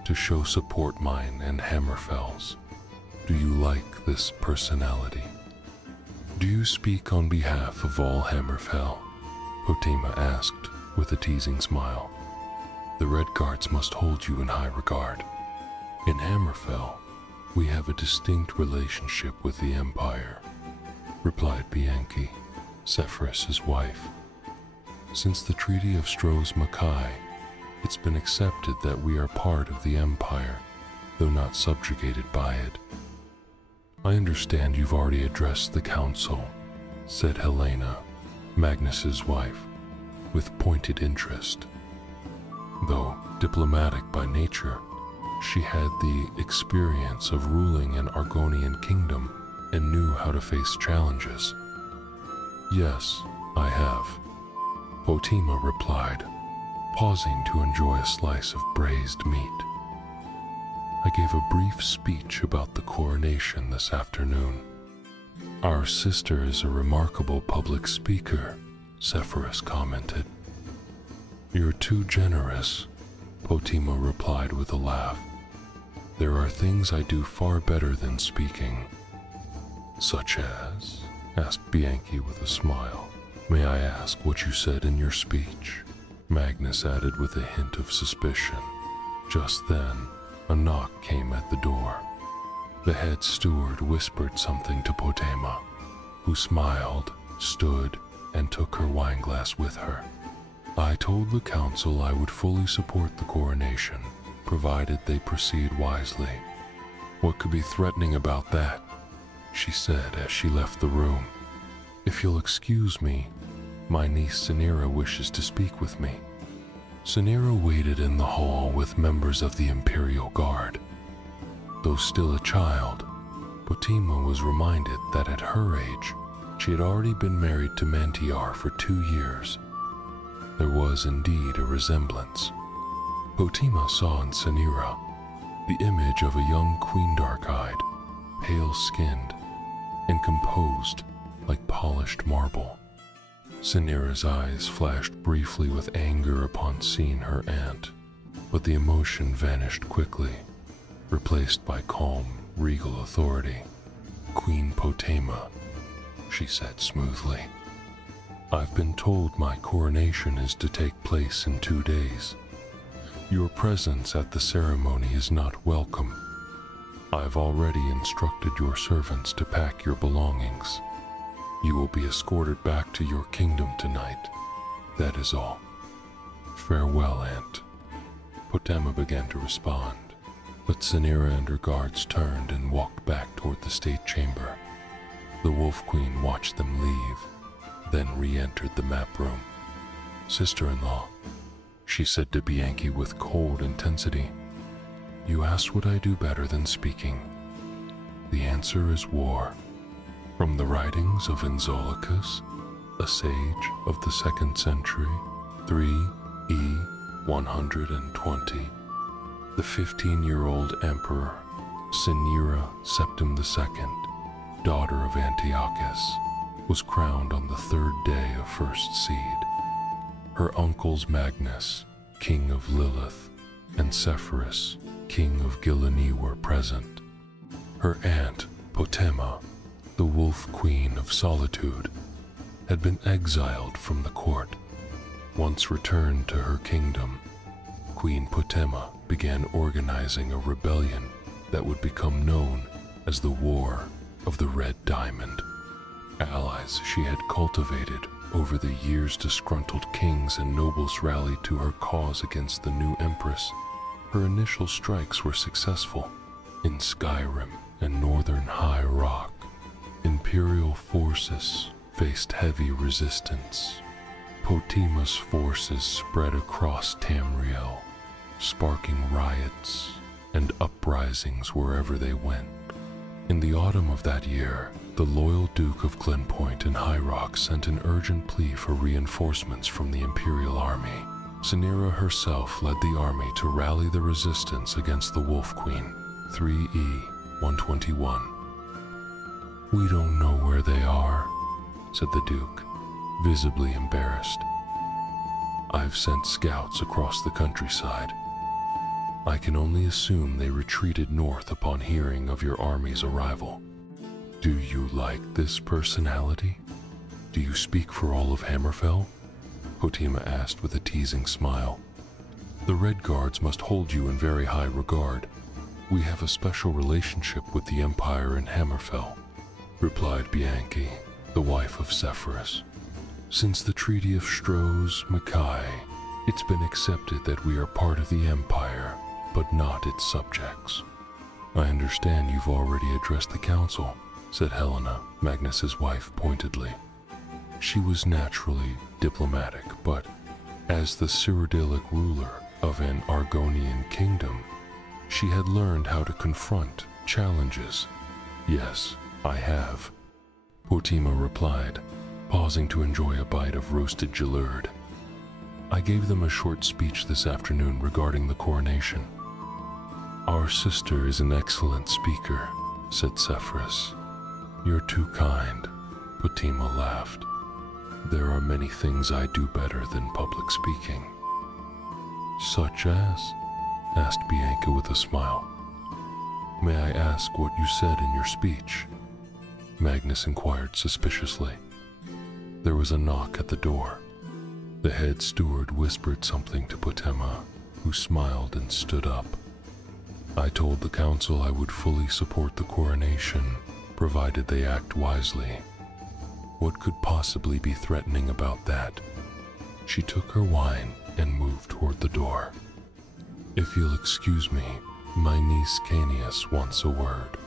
to show support mine and Hammerfell's. Do you like this personality? Do you speak on behalf of all Hammerfell? Potima asked with a teasing smile. The Red Guards must hold you in high regard. In Hammerfell, we have a distinct relationship with the Empire, replied Bianchi, Sepphoris' wife. Since the Treaty of Stros Mackay, it's been accepted that we are part of the Empire, though not subjugated by it. I understand you've already addressed the Council, said Helena, Magnus's wife, with pointed interest. Though diplomatic by nature, she had the experience of ruling an Argonian kingdom and knew how to face challenges. Yes, I have, Potima replied, pausing to enjoy a slice of braised meat. I gave a brief speech about the coronation this afternoon. Our sister is a remarkable public speaker, Sepphoris commented. You're too generous, Potima replied with a laugh. There are things I do far better than speaking. Such as? Asked Bianchi with a smile. May I ask what you said in your speech? Magnus added with a hint of suspicion. Just then, a knock came at the door. The head steward whispered something to Potima, who smiled, stood, and took her wineglass with her. I told the council I would fully support the coronation, provided they proceed wisely. What could be threatening about that? She said as she left the room. If you'll excuse me, my niece Sanira wishes to speak with me. Sanira waited in the hall with members of the Imperial Guard. Though still a child, Potima was reminded that at her age, she had already been married to Mantiar for 2 years. There was indeed a resemblance. Potima saw in Sanira the image of a young queen dark-eyed, pale-skinned, and composed like polished marble. Sanira's eyes flashed briefly with anger upon seeing her aunt, but the emotion vanished quickly, replaced by calm, regal authority. Queen Potima, she said smoothly. I've been told my coronation is to take place in 2 days. Your presence at the ceremony is not welcome. I've already instructed your servants to pack your belongings. You will be escorted back to your kingdom tonight. That is all. Farewell, Aunt. Potima began to respond, but Sanira and her guards turned and walked back toward the state chamber. The Wolf Queen watched them leave, then re-entered the map room. Sister-in-law, she said to Bianchi with cold intensity, you asked what I do better than speaking. The answer is war. From the writings of Enzolicus, a sage of the 2nd century, 3E 120, the 15-year-old emperor, Sanira Septim II, daughter of Antiochus, was crowned on the 3rd day of First Seed. Her uncles Magnus, king of Lilith, and Sepphoris, king of Gilani, were present. Her aunt, Potima, the Wolf Queen of Solitude, had been exiled from the court. Once returned to her kingdom, Queen Potima began organizing a rebellion that would become known as the War of the Red Diamond. Allies she had cultivated over the years, disgruntled kings and nobles rallied to her cause against the new empress. Her initial strikes were successful. In Skyrim and northern High Rock, Imperial forces faced heavy resistance. Potima's forces spread across Tamriel, sparking riots and uprisings wherever they went. In the autumn of that year, the loyal Duke of Glenpoint and High Rock sent an urgent plea for reinforcements from the Imperial army. Sanira herself led the army to rally the resistance against the Wolf Queen, 3E-121. "We don't know where they are," said the Duke, visibly embarrassed. "I've sent scouts across the countryside. I can only assume they retreated north upon hearing of your army's arrival. Do you like this personality? Do you speak for all of Hammerfell?" Potima asked with a teasing smile. "The Red Guards must hold you in very high regard. We have a special relationship with the Empire in Hammerfell," replied Bianchi, the wife of Sepphoris. "Since the Treaty of Strohs-Mackay, it's been accepted that we are part of the Empire, but not its subjects." "I understand you've already addressed the council," said Helena, Magnus's wife, pointedly. She was naturally diplomatic, but as the Cyrodiilic ruler of an Argonian kingdom, she had learned how to confront challenges. "Yes, I have," Potima replied, pausing to enjoy a bite of roasted gelurd. "I gave them a short speech this afternoon regarding the coronation." "Our sister is an excellent speaker," said Sepphoris. "You're too kind," Potima laughed. "There are many things I do better than public speaking." "Such as?" asked Bianca with a smile. "May I ask what you said in your speech?" Magnus inquired suspiciously. There was a knock at the door. The head steward whispered something to Potima, who smiled and stood up. "I told the council I would fully support the coronation, provided they act wisely. What could possibly be threatening about that?" She took her wine and moved toward the door. "If you'll excuse me, my niece Canius wants a word."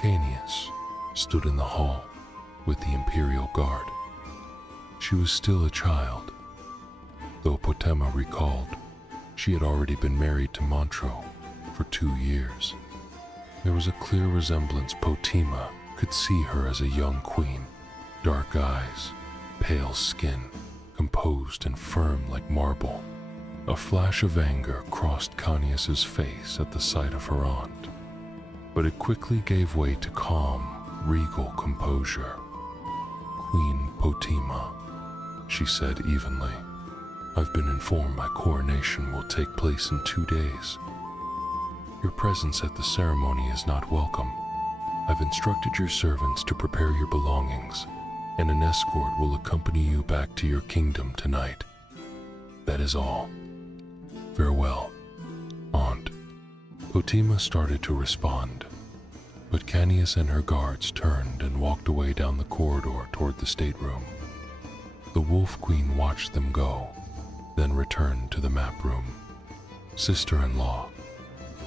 Canius stood in the hall with the Imperial Guard. She was still a child, though Potima recalled she had already been married to Montreux for 2 years. There was a clear resemblance. Potima could see her as a young queen. Dark eyes, pale skin, composed and firm like marble. A flash of anger crossed Canius's face at the sight of her aunt, but it quickly gave way to calm, regal composure. "Queen Potima," she said evenly, "I've been informed my coronation will take place in 2 days. Your presence at the ceremony is not welcome. I've instructed your servants to prepare your belongings, and an escort will accompany you back to your kingdom tonight. That is all. Farewell, Aunt." Potima started to respond, but Canius and her guards turned and walked away down the corridor toward the stateroom. The Wolf Queen watched them go, then returned to the map room. "Sister-in-law,"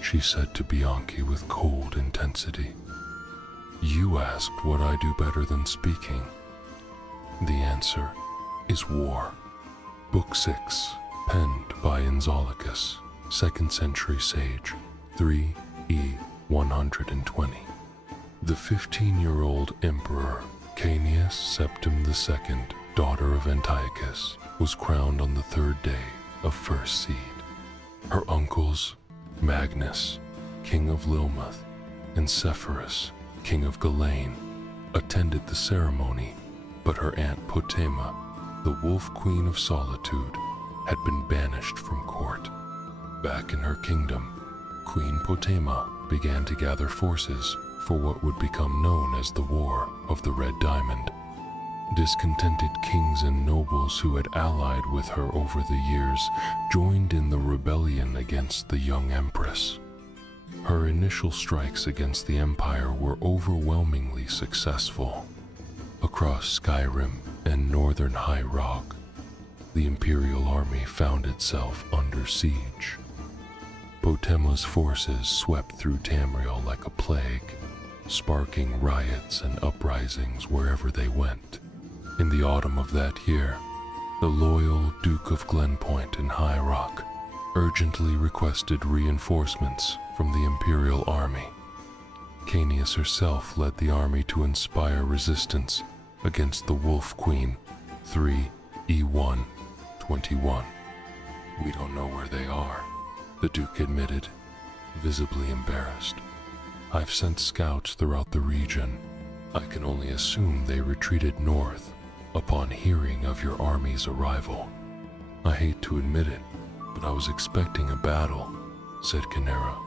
she said to Bianchi with cold intensity, "you asked what I do better than speaking. The answer is war." Book 6, penned by Inzolicus, 2nd century sage, 3E-120. The 15-year-old Emperor Canius Septim II, daughter of Antiochus, was crowned on the 3rd day of First Seed. Her uncles, Magnus, King of Lilmuth, and Sepphoris, King of Galain, attended the ceremony, but her aunt Potima, the Wolf Queen of Solitude, had been banished from court. Back in her kingdom, Queen Potima began to gather forces for what would become known as the War of the Red Diamond. Discontented kings and nobles who had allied with her over the years joined in the rebellion against the young empress. Her initial strikes against the empire were overwhelmingly successful. Across Skyrim and northern High Rock, the Imperial army found itself under siege. Potima's forces swept through Tamriel like a plague, sparking riots and uprisings wherever they went. In the autumn of that year, the loyal Duke of Glenpoint in High Rock urgently requested reinforcements from the Imperial army. Canius herself led the army to inspire resistance against the Wolf Queen, 3E121. We don't know where they are, the Duke admitted, visibly embarrassed. I've sent scouts throughout the region. I can only assume they retreated north upon hearing of your army's arrival. I hate to admit it, but I was expecting a battle, said Canera.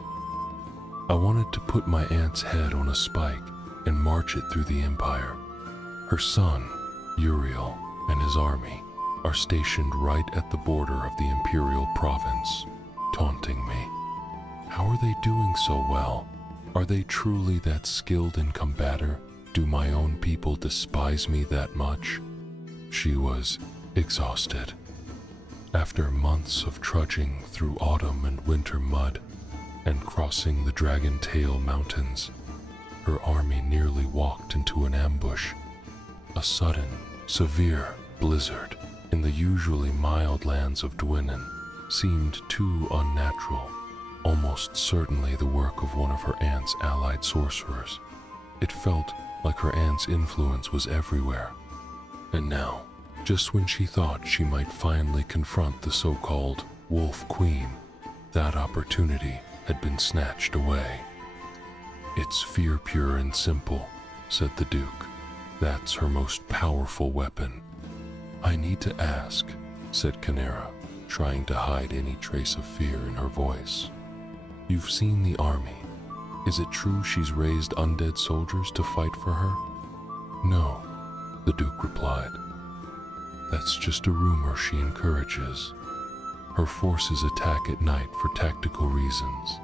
I wanted to put my aunt's head on a spike and march it through the empire. Her son, Uriel, and his army are stationed right at the border of the imperial province, taunting me. How are they doing so well? Are they truly that skilled in combator? Do my own people despise me that much? She was exhausted. After months of trudging through autumn and winter mud and crossing the Dragon Tail Mountains, her army nearly walked into an ambush. A sudden, severe blizzard in the usually mild lands of Dwynnon seemed too unnatural, almost certainly the work of one of her aunt's allied sorcerers. It felt like her aunt's influence was everywhere. And now, just when she thought she might finally confront the so-called Wolf Queen, that opportunity had been snatched away. It's fear pure and simple, said the Duke. That's her most powerful weapon. I need to ask, said Canera, trying to hide any trace of fear in her voice. You've seen the army. Is it true she's raised undead soldiers to fight for her? No, the Duke replied. That's just a rumor she encourages. Her forces attack at night for tactical reasons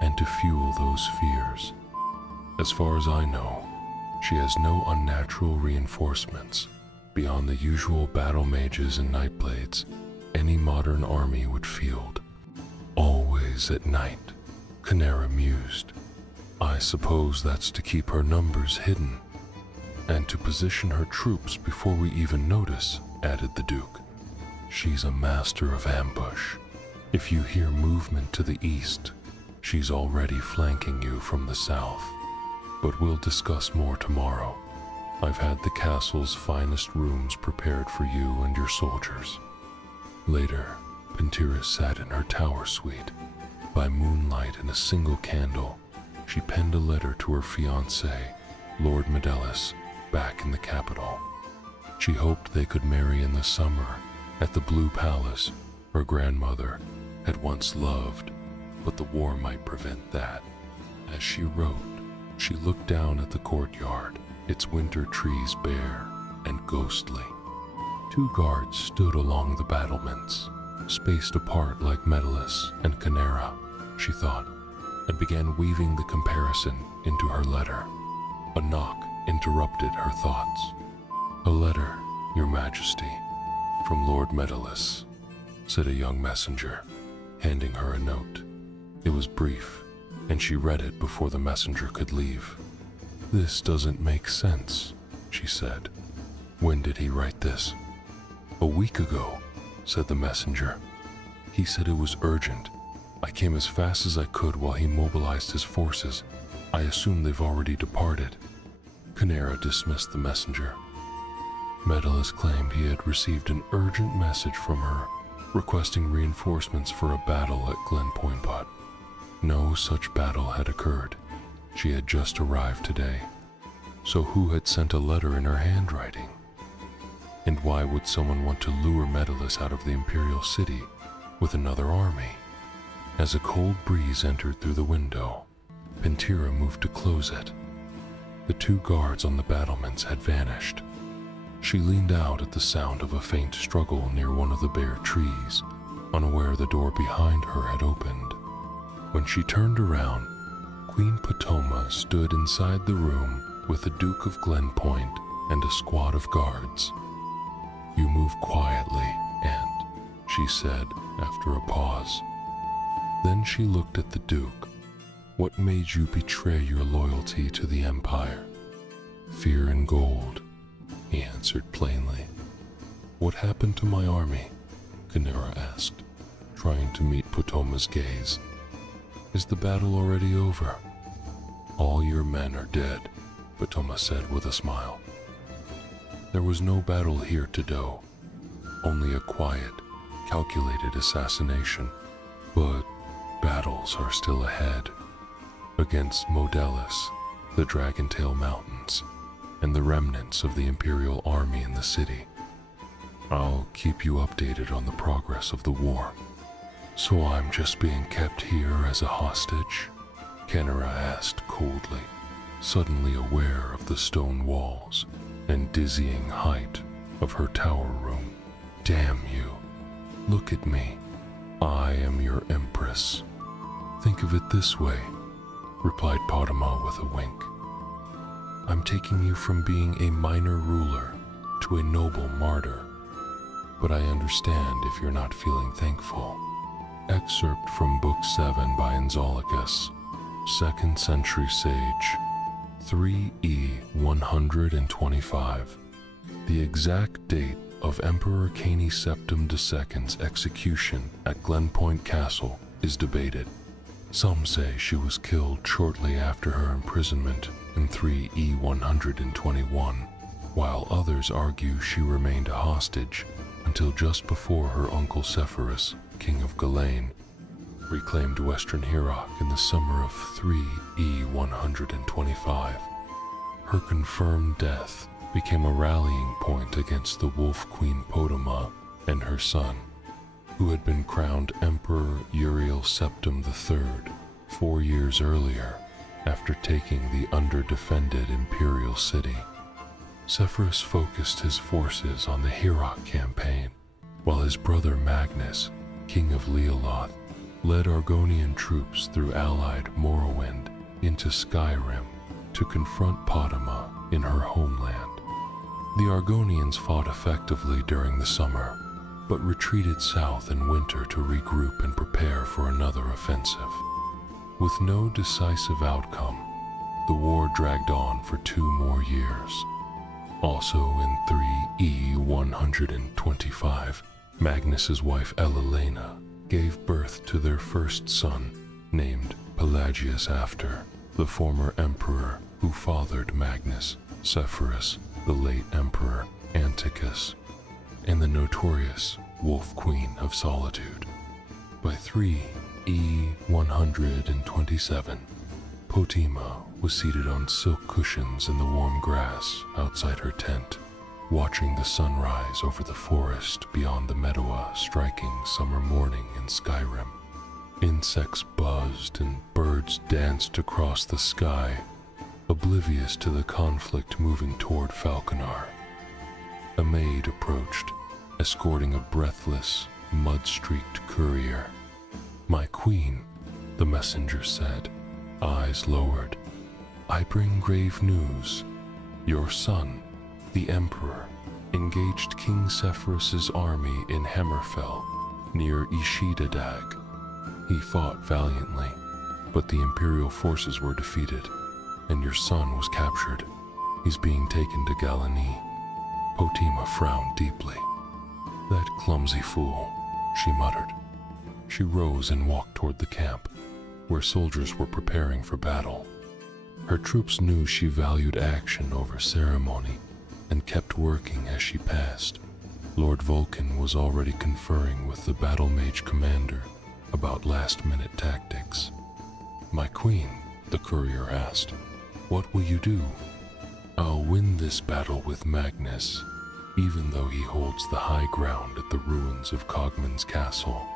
and to fuel those fears. As far as I know, she has no unnatural reinforcements beyond the usual battle mages and nightblades any modern army would field. Always at night, Canera mused. I suppose that's to keep her numbers hidden and to position her troops before we even notice, added the Duke. She's a master of ambush. If you hear movement to the east, she's already flanking you from the south. But we'll discuss more tomorrow. I've had the castle's finest rooms prepared for you and your soldiers. Later, Pentira sat in her tower suite. By moonlight and a single candle, she penned a letter to her fiancé, Lord Medellis, back in the capital. She hoped they could marry in the summer at the Blue Palace her grandmother had once loved, but the war might prevent that. As she wrote, she looked down at the courtyard, its winter trees bare and ghostly. 2 guards stood along the battlements, spaced apart like Medellis and Canera, she thought, and began weaving the comparison into her letter. A knock interrupted her thoughts. A letter, Your Majesty, from Lord Medellis, said a young messenger, handing her a note. It was brief, and she read it before the messenger could leave. This doesn't make sense, she said. When did he write this? A week ago, said the messenger. He said it was urgent. I came as fast as I could while he mobilized his forces. I assume they've already departed. Canera dismissed the messenger. Medellis claimed he had received an urgent message from her, requesting reinforcements for a battle at Glen Pointpot. No such battle had occurred. She had just arrived today. So who had sent a letter in her handwriting? And why would someone want to lure Medellis out of the Imperial City with another army? As a cold breeze entered through the window, Pentira moved to close it. The 2 guards on the battlements had vanished. She leaned out at the sound of a faint struggle near one of the bare trees, unaware the door behind her had opened. When she turned around, Queen Potoma stood inside the room with the Duke of Glenpoint and a squad of guards. You move quietly, Aunt, she said after a pause. Then she looked at the Duke. What made you betray your loyalty to the Empire? Fear and gold, he answered plainly. What happened to my army? Canera asked, trying to meet Potoma's gaze. Is the battle already over? All your men are dead, Potoma said with a smile. There was no battle here to do, only a quiet, calculated assassination. But battles are still ahead, against Modelis, the Dragontail Mountains, and the remnants of the Imperial army in the city. I'll keep you updated on the progress of the war. So I'm just being kept here as a hostage? Kenora asked coldly, suddenly aware of the stone walls and dizzying height of her tower room. Damn you. Look at me. I am your empress. Think of it this way, replied Padma with a wink. I'm taking you from being a minor ruler to a noble martyr. But I understand if you're not feeling thankful. Excerpt from Book 7 by Anzolicus, 2nd century sage, 3E 125. The exact date of Emperor Cani Septim II's execution at Glenpoint Castle is debated. Some say she was killed shortly after her imprisonment in 3E 121, while others argue she remained a hostage until just before her uncle Sepphoris, king of Galain, reclaimed Western Heorot in the summer of 3E 125. Her confirmed death became a rallying point against the Wolf Queen Podama and her son, who had been crowned Emperor Uriel Septim III 4 years earlier after taking the under-defended imperial city. Sepphoris focused his forces on the Heorot campaign, while his brother Magnus, king of Leoloth, led Argonian troops through allied Morrowind into Skyrim to confront Podama in her homeland. The Argonians fought effectively during the summer, but retreated south in winter to regroup and prepare for another offensive. With no decisive outcome, the war dragged on for 2 more years. Also in 3E 125, Magnus's wife Elalena gave birth to their first son, named Pelagius after the former emperor who fathered Magnus, Sepphoris, the late emperor Anticus, and the notorious Wolf Queen of Solitude. By 3E 127, Potima was seated on silk cushions in the warm grass outside her tent, watching the sunrise over the forest beyond the Medoa striking summer morning in Skyrim. Insects buzzed and birds danced across the sky, oblivious to the conflict moving toward Falconar. A maid approached, escorting a breathless, mud-streaked courier. "My queen," the messenger said, eyes lowered. "I bring grave news. Your son, the Emperor, engaged King Sepphoris's army in Hammerfell, near Ishidadag. He fought valiantly, but the Imperial forces were defeated, and your son was captured. He's being taken to Galani." Potima frowned deeply. "That clumsy fool," she muttered. She rose and walked toward the camp, where soldiers were preparing for battle. Her troops knew she valued action over ceremony and kept working as she passed. Lord Vulcan was already conferring with the battle mage commander about last-minute tactics. "My queen," the courier asked, "what will you do?" "I'll win this battle with Magnus, even though he holds the high ground at the ruins of Cogman's castle,"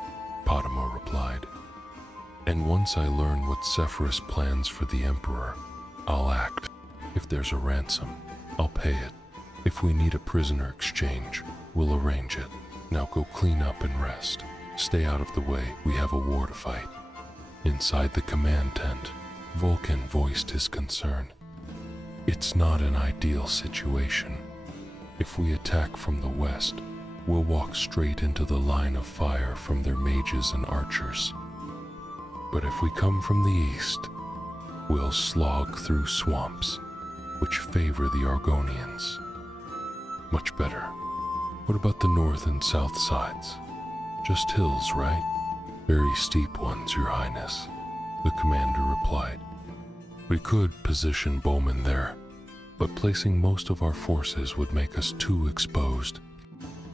Padma replied. "And once I learn what Sepphoris plans for the Emperor, I'll act. If there's a ransom, I'll pay it. If we need a prisoner exchange, we'll arrange it. Now go clean up and rest. Stay out of the way, we have a war to fight." Inside the command tent, Vulcan voiced his concern. "It's not an ideal situation. If we attack from the west, we'll walk straight into the line of fire from their mages and archers. But if we come from the east, we'll slog through swamps, which favor the Argonians." "Much better. What about the north and south sides? Just hills, right?" "Very steep ones, Your Highness," the commander replied. "We could position bowmen there, but placing most of our forces would make us too exposed.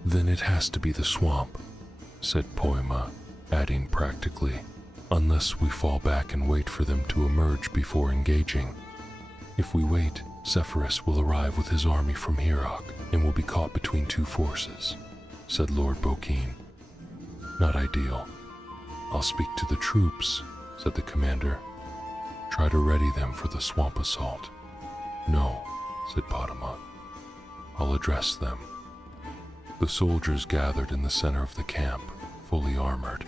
Then it has to be the swamp. said Poema, adding practically, unless we fall back and wait for them to emerge before engaging. If we wait, Zephyrus will arrive with his army from Hirok and will be caught between two forces, said Lord Bokeen. Not ideal. I'll speak to the troops, said the commander. Try to ready them for the swamp assault. No, said Potama. I'll address them. The soldiers gathered in the center of the camp, fully armored.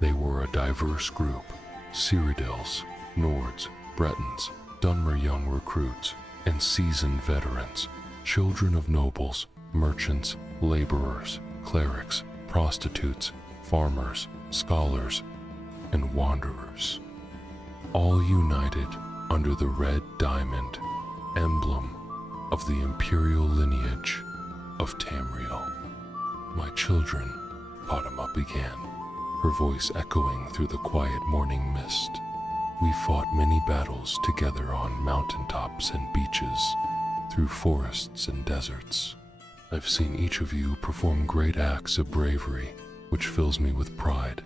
They were a diverse group: Cyrodiils, Nords, Bretons, Dunmer young recruits, and seasoned veterans, children of nobles, merchants, laborers, clerics, prostitutes, farmers, scholars, and wanderers, all united under the red diamond, emblem of the imperial lineage of Tamriel. My children, Potama began, her voice echoing through the quiet morning mist. We fought many battles together on mountaintops and beaches, through forests and deserts. I've seen each of you perform great acts of bravery, which fills me with pride.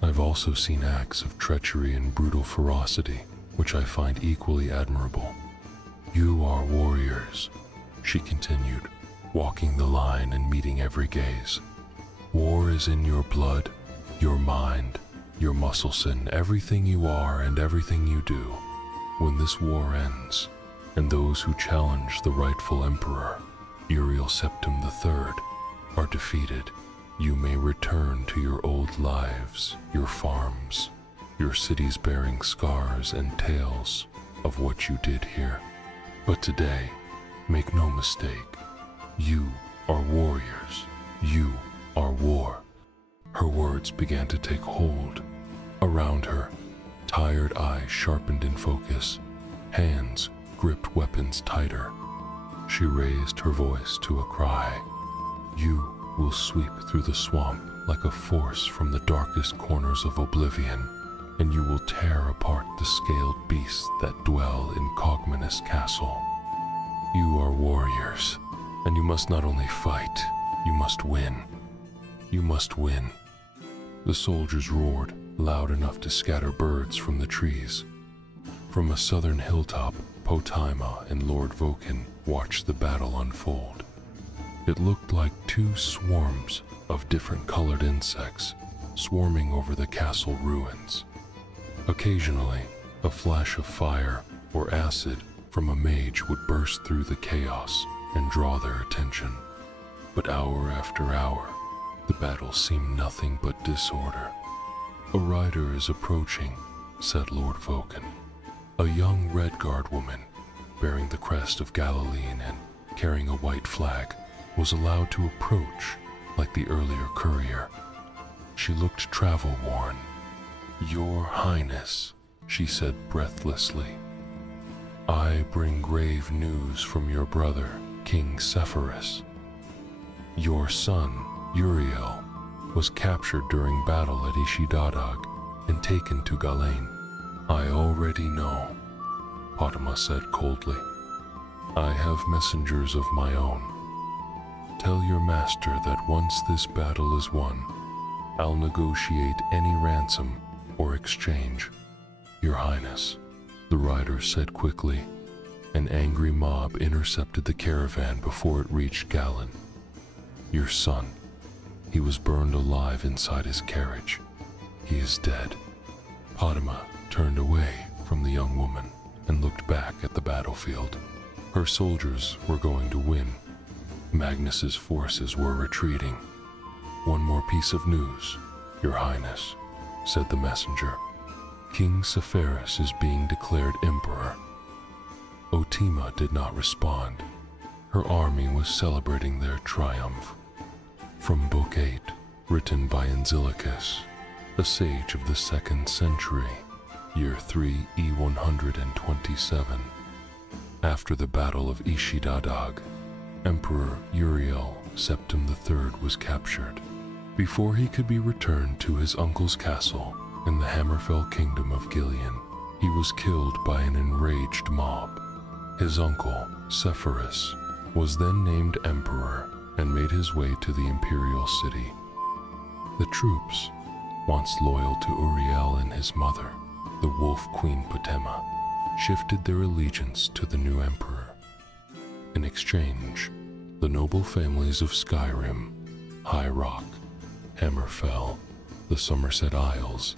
I've also seen acts of treachery and brutal ferocity, which I find equally admirable. You are warriors, she continued, walking the line and meeting every gaze. War is in your blood, your mind, your muscles, and everything you are and everything you do. When this war ends, and those who challenge the rightful emperor, Uriel Septim III, are defeated, you may return to your old lives, your farms, your cities bearing scars and tales of what you did here. But today, make no mistake, you are warriors. You are war. Her words began to take hold. Around her, tired eyes sharpened in focus, hands gripped weapons tighter. She raised her voice to a cry. You will sweep through the swamp like a force from the darkest corners of oblivion, and you will tear apart the scaled beasts that dwell in Cogmanus Castle. You are warriors, and you must not only fight, you must win. You must win. The soldiers roared, loud enough to scatter birds from the trees. From a southern hilltop, Potaima and Lord Vokin watched the battle unfold. It looked like two swarms of different colored insects swarming over the castle ruins. Occasionally, a flash of fire or acid from a mage would burst through the chaos and draw their attention. But hour after hour, the battle seemed nothing but disorder. A rider is approaching, said Lord Vokin. A young Redguard woman, bearing the crest of Galilean and carrying a white flag, was allowed to approach like the earlier courier. She looked travel-worn. Your Highness, she said breathlessly, I bring grave news from your brother, King Zephyrus. Your son, Uriel, was captured during battle at Ishidadag and taken to Galain. I already know, Potama said coldly. I have messengers of my own. Tell your master that once this battle is won, I'll negotiate any ransom or exchange. Your Highness, the rider said quickly. An angry mob intercepted the caravan before it reached Galan. Your son, he was burned alive inside his carriage. He is dead. Potama turned away from the young woman and looked back at the battlefield. Her soldiers were going to win. Magnus's forces were retreating. One more piece of news, Your Highness, said the messenger. King Zephyrus is being declared emperor. Otima did not respond. Her army was celebrating their triumph. From Book 8, written by Enzilicus, a sage of the 2nd century, year 3 E127. After the Battle of Ishidadag, Emperor Uriel Septim III was captured. Before he could be returned to his uncle's castle in the Hammerfell kingdom of Gilean, he was killed by an enraged mob. His uncle, Zephyrus, was then named emperor and made his way to the imperial city. The troops, once loyal to Uriel and his mother, the Wolf Queen Potema, shifted their allegiance to the new emperor. In exchange, the noble families of Skyrim, High Rock, Hammerfell, the Somerset Isles,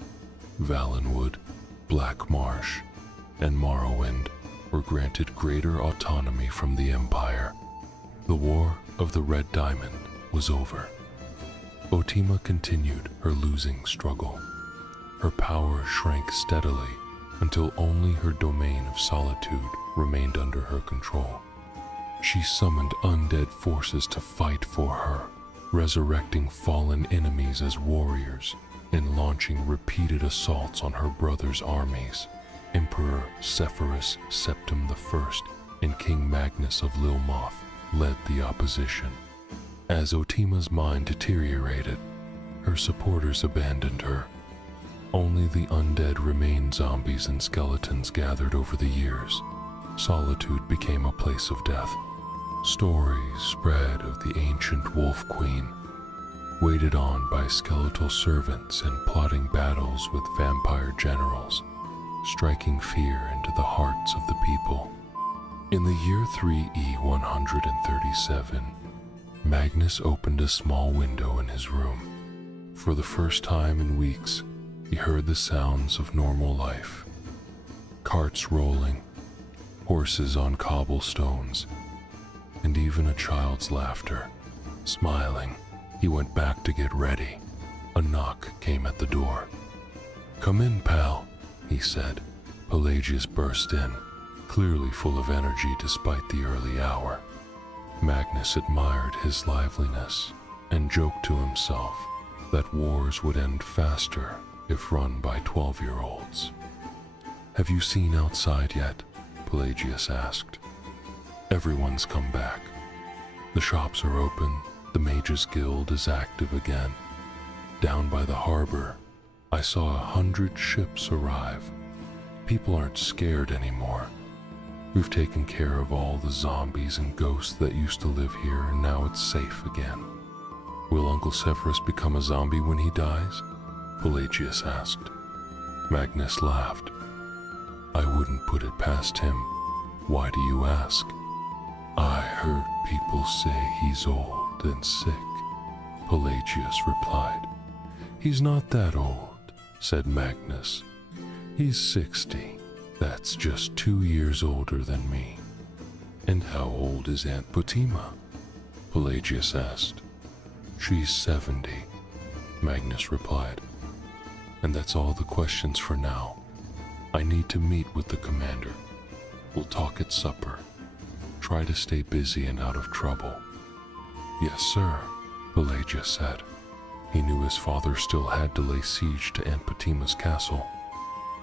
Valenwood, Black Marsh, and Morrowind were granted greater autonomy from the Empire. The War of the Red Diamond was over. Potema continued her losing struggle. Her power shrank steadily until only her domain of solitude remained under her control. She summoned undead forces to fight for her, resurrecting fallen enemies as warriors and launching repeated assaults on her brother's armies. Emperor Sepphoris Septim I and King Magnus of Lilmoth led the opposition. As Potema's mind deteriorated, her supporters abandoned her. Only the undead remained zombies and skeletons gathered over the years. Solitude became a place of death. Stories spread of the ancient Wolf Queen, waited on by skeletal servants and plotting battles with vampire generals, striking fear into the hearts of the people. In the year 3E137, Magnus opened a small window in his room. For the first time in weeks, he heard the sounds of normal life. Carts rolling, horses on cobblestones, and even a child's laughter. Smiling, he went back to get ready. A knock came at the door. "Come in, pal," he said. Pelagius burst in, clearly full of energy despite the early hour. Magnus admired his liveliness and joked to himself that wars would end faster if run by 12-year-olds. "Have you seen outside yet?" Pelagius asked. "Everyone's come back. The shops are open, the Mages Guild is active again. Down by the harbor, I saw 100 ships arrive. People aren't scared anymore. We've taken care of all the zombies and ghosts that used to live here, and now it's safe again." "Will Uncle Sepphoris become a zombie when he dies?" Pelagius asked. Magnus laughed. "I wouldn't put it past him. Why do you ask?" "I heard people say he's old and sick," Pelagius replied. "He's not that old," said Magnus. "He's 60. That's just 2 years older than me." "And how old is Aunt Potema?" Pelagius asked. "She's 70, Magnus replied. "And that's all the questions for now. I need to meet with the commander. We'll talk at supper. Try to stay busy and out of trouble." "Yes, sir," Pelagius said. He knew his father still had to lay siege to Aunt Potema's castle.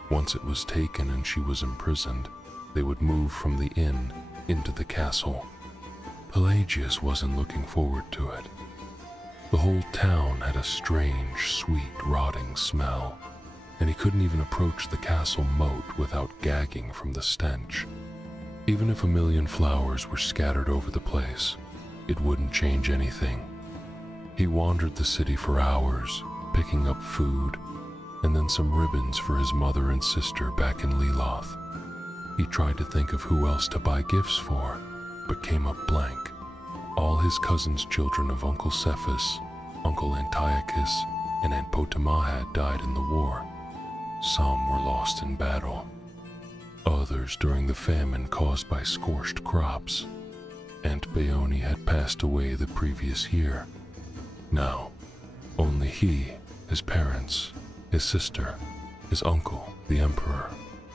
Once it was taken and she was imprisoned, they would move from the inn into the castle. Pelagius wasn't looking forward to it. The whole town had a strange, sweet, rotting smell, and he couldn't even approach the castle moat without gagging from the stench. Even if 1,000,000 flowers were scattered over the place, it wouldn't change anything. He wandered the city for hours, picking up food, and then some ribbons for his mother and sister back in Liloth. He tried to think of who else to buy gifts for, but came up blank. All his cousins' children of Uncle Cephas, Uncle Antiochus, and Aunt Potema had died in the war. Some were lost in battle. Others during the famine caused by scorched crops. Aunt Beone had passed away the previous year. Now, only he, his parents, his sister, his uncle, the Emperor,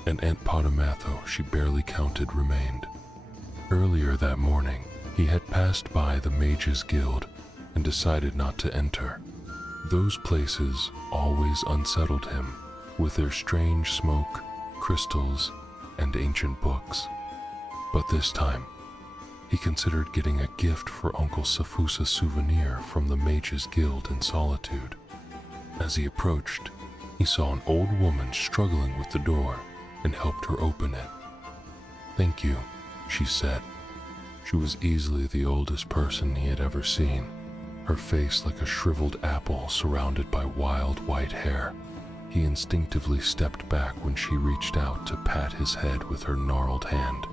and Aunt Potamatho she barely counted remained. Earlier that morning, he had passed by the Mages Guild and decided not to enter. Those places always unsettled him with their strange smoke, crystals, and ancient books. But this time, he considered getting a gift for Uncle Sepphoris, a souvenir from the Mages Guild in Solitude. As he approached, he saw an old woman struggling with the door and helped her open it. "Thank you," she said. She was easily the oldest person he had ever seen. her face like a shriveled apple surrounded by wild white hair. He instinctively stepped back when she reached out to pat his head with her gnarled hand.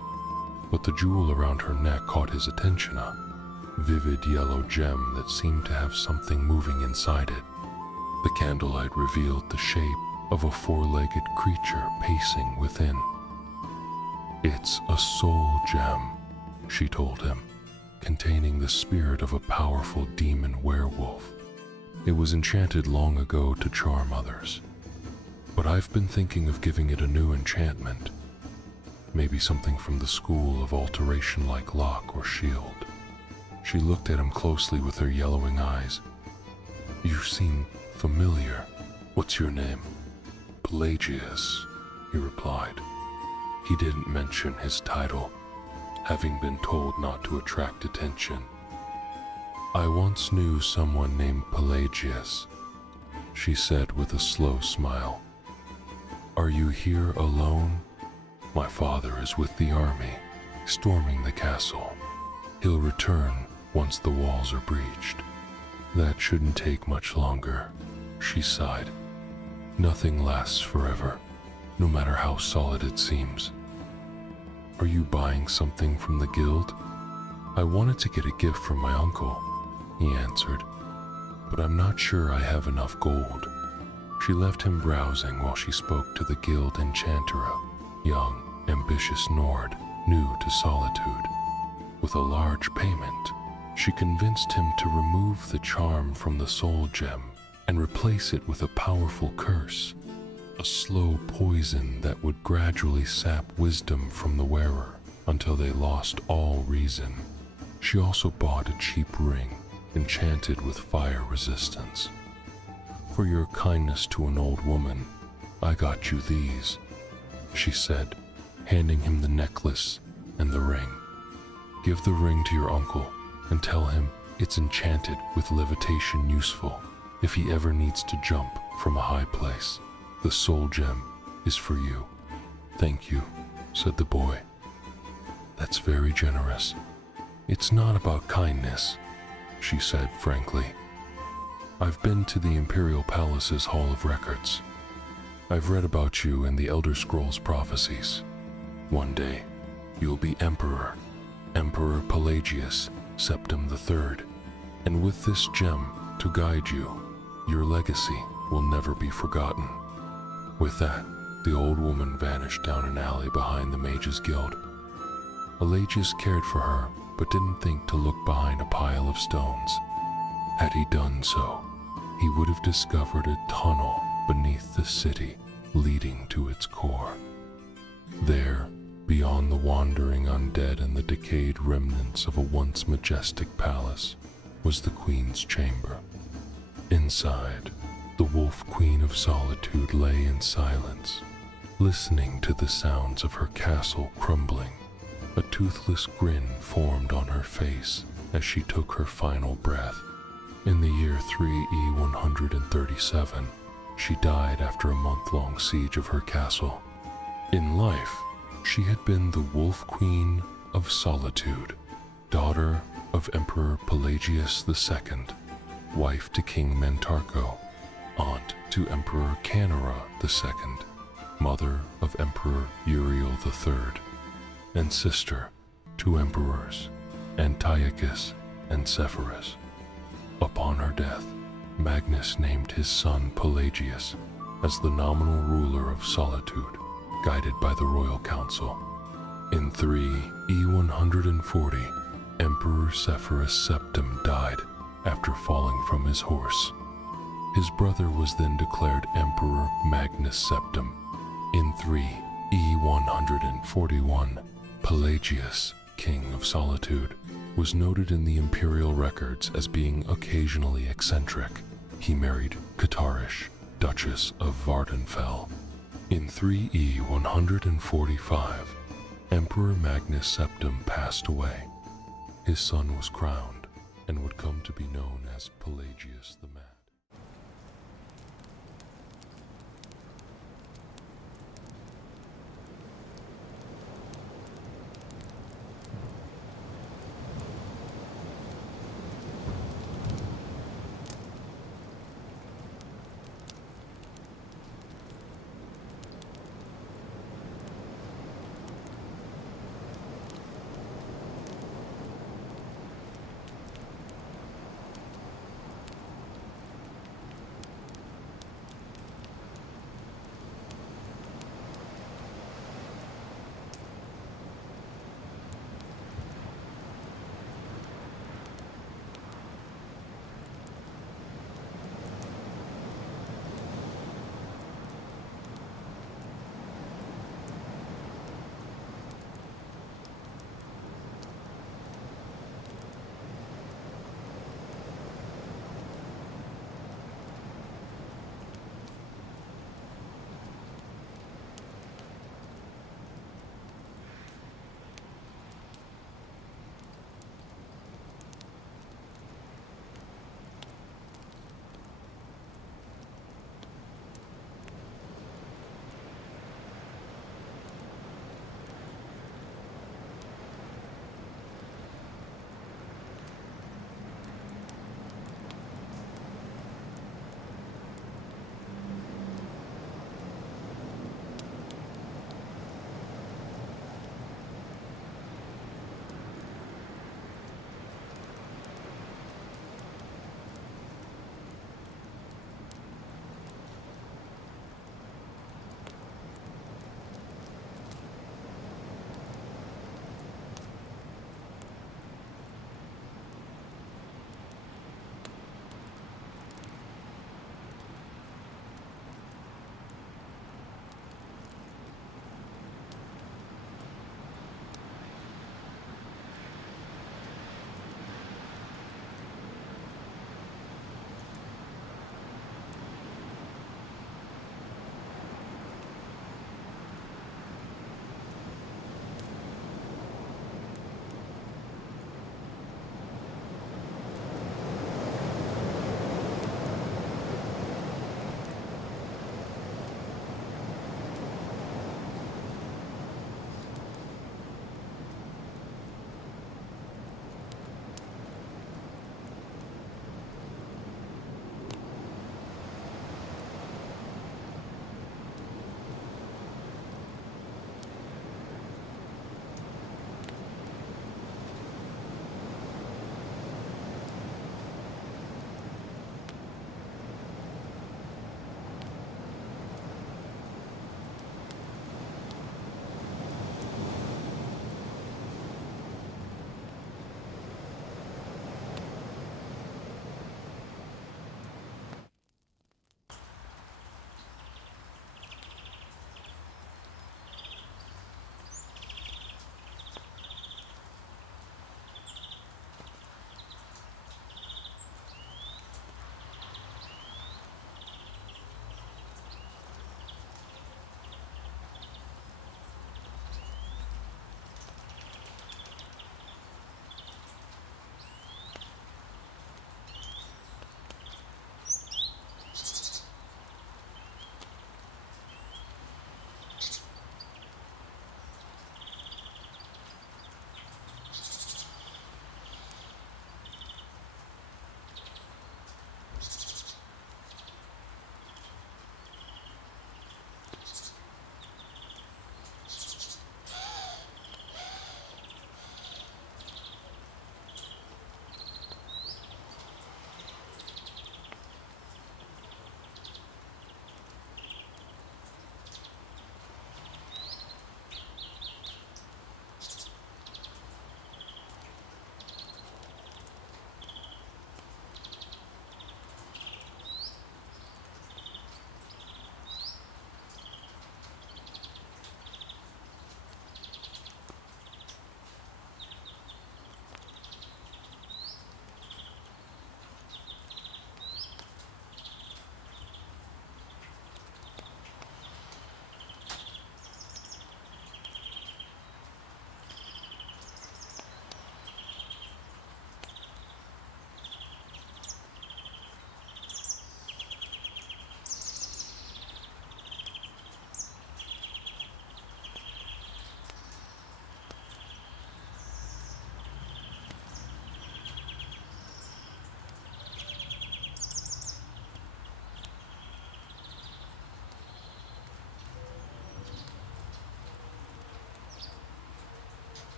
But the jewel around her neck caught his attention, a vivid yellow gem that seemed to have something moving inside it. The candlelight revealed the shape of a four-legged creature pacing within. "It's a soul gem," she told him, "containing the spirit of a powerful demon werewolf. It was enchanted long ago to charm others, but I've been thinking of giving it a new enchantment. Maybe something from the school of alteration like lock or shield." She looked at him closely with her yellowing eyes. "You seem familiar. What's your name?" "Pelagius," he replied. He didn't mention his title, having been told not to attract attention. "I once knew someone named Pelagius," she said with a slow smile. "Are you here alone? My father is with the army, storming the castle. He'll return once the walls are breached." "That shouldn't take much longer," she sighed. "Nothing lasts forever, no matter how solid it seems." "Are you buying something from the guild?" "I wanted to get a gift from my uncle," he answered, "but I'm not sure I have enough gold." She left him browsing while she spoke to the guild enchanter, a young, ambitious Nord, new to Solitude. With a large payment, she convinced him to remove the charm from the soul gem and replace it with a powerful curse, a slow poison that would gradually sap wisdom from the wearer until they lost all reason. She also bought a cheap ring enchanted with fire resistance. "For your kindness to an old woman, I got you these," she said, handing him the necklace and the ring. "Give the ring to your uncle and tell him it's enchanted with levitation useful if he ever needs to jump from a high place. The soul gem is for you." "Thank you," said the boy. "That's very generous. It's not about kindness," she said frankly. "I've been to the Imperial Palace's Hall of Records. I've read about you in the Elder Scrolls prophecies. One day, you'll be Emperor, Emperor Pelagius, Septim III, and with this gem to guide you, your legacy will never be forgotten." With that, the old woman vanished down an alley behind the Mages Guild. Pelagius cared for her, but didn't think to look behind a pile of stones. Had he done so, he would have discovered a tunnel beneath the city leading to its core. There, beyond the wandering undead and the decayed remnants of a once majestic palace, was the Queen's chamber. Inside, the Wolf Queen of Solitude lay in silence, listening to the sounds of her castle crumbling. A toothless grin formed on her face as she took her final breath. In the year 3E137, she died after a month-long siege of her castle. In life, she had been the Wolf Queen of Solitude, daughter of Emperor Pelagius II, wife to King Mentarco, aunt to Emperor Canora II, mother of Emperor Uriel III, and sister to Emperors Antiochus and Severus. Upon her death, Magnus named his son Pelagius as the nominal ruler of Solitude, guided by the Royal Council. In 3E140, Emperor Severus Septim died after falling from his horse. His brother was then declared Emperor Magnus Septim. In 3E141, Pelagius, King of Solitude, was noted in the imperial records as being occasionally eccentric. He married Catarish, Duchess of Vardenfell. In 3E145, Emperor Magnus Septim passed away. His son was crowned and would come to be known as Pelagius the Mad.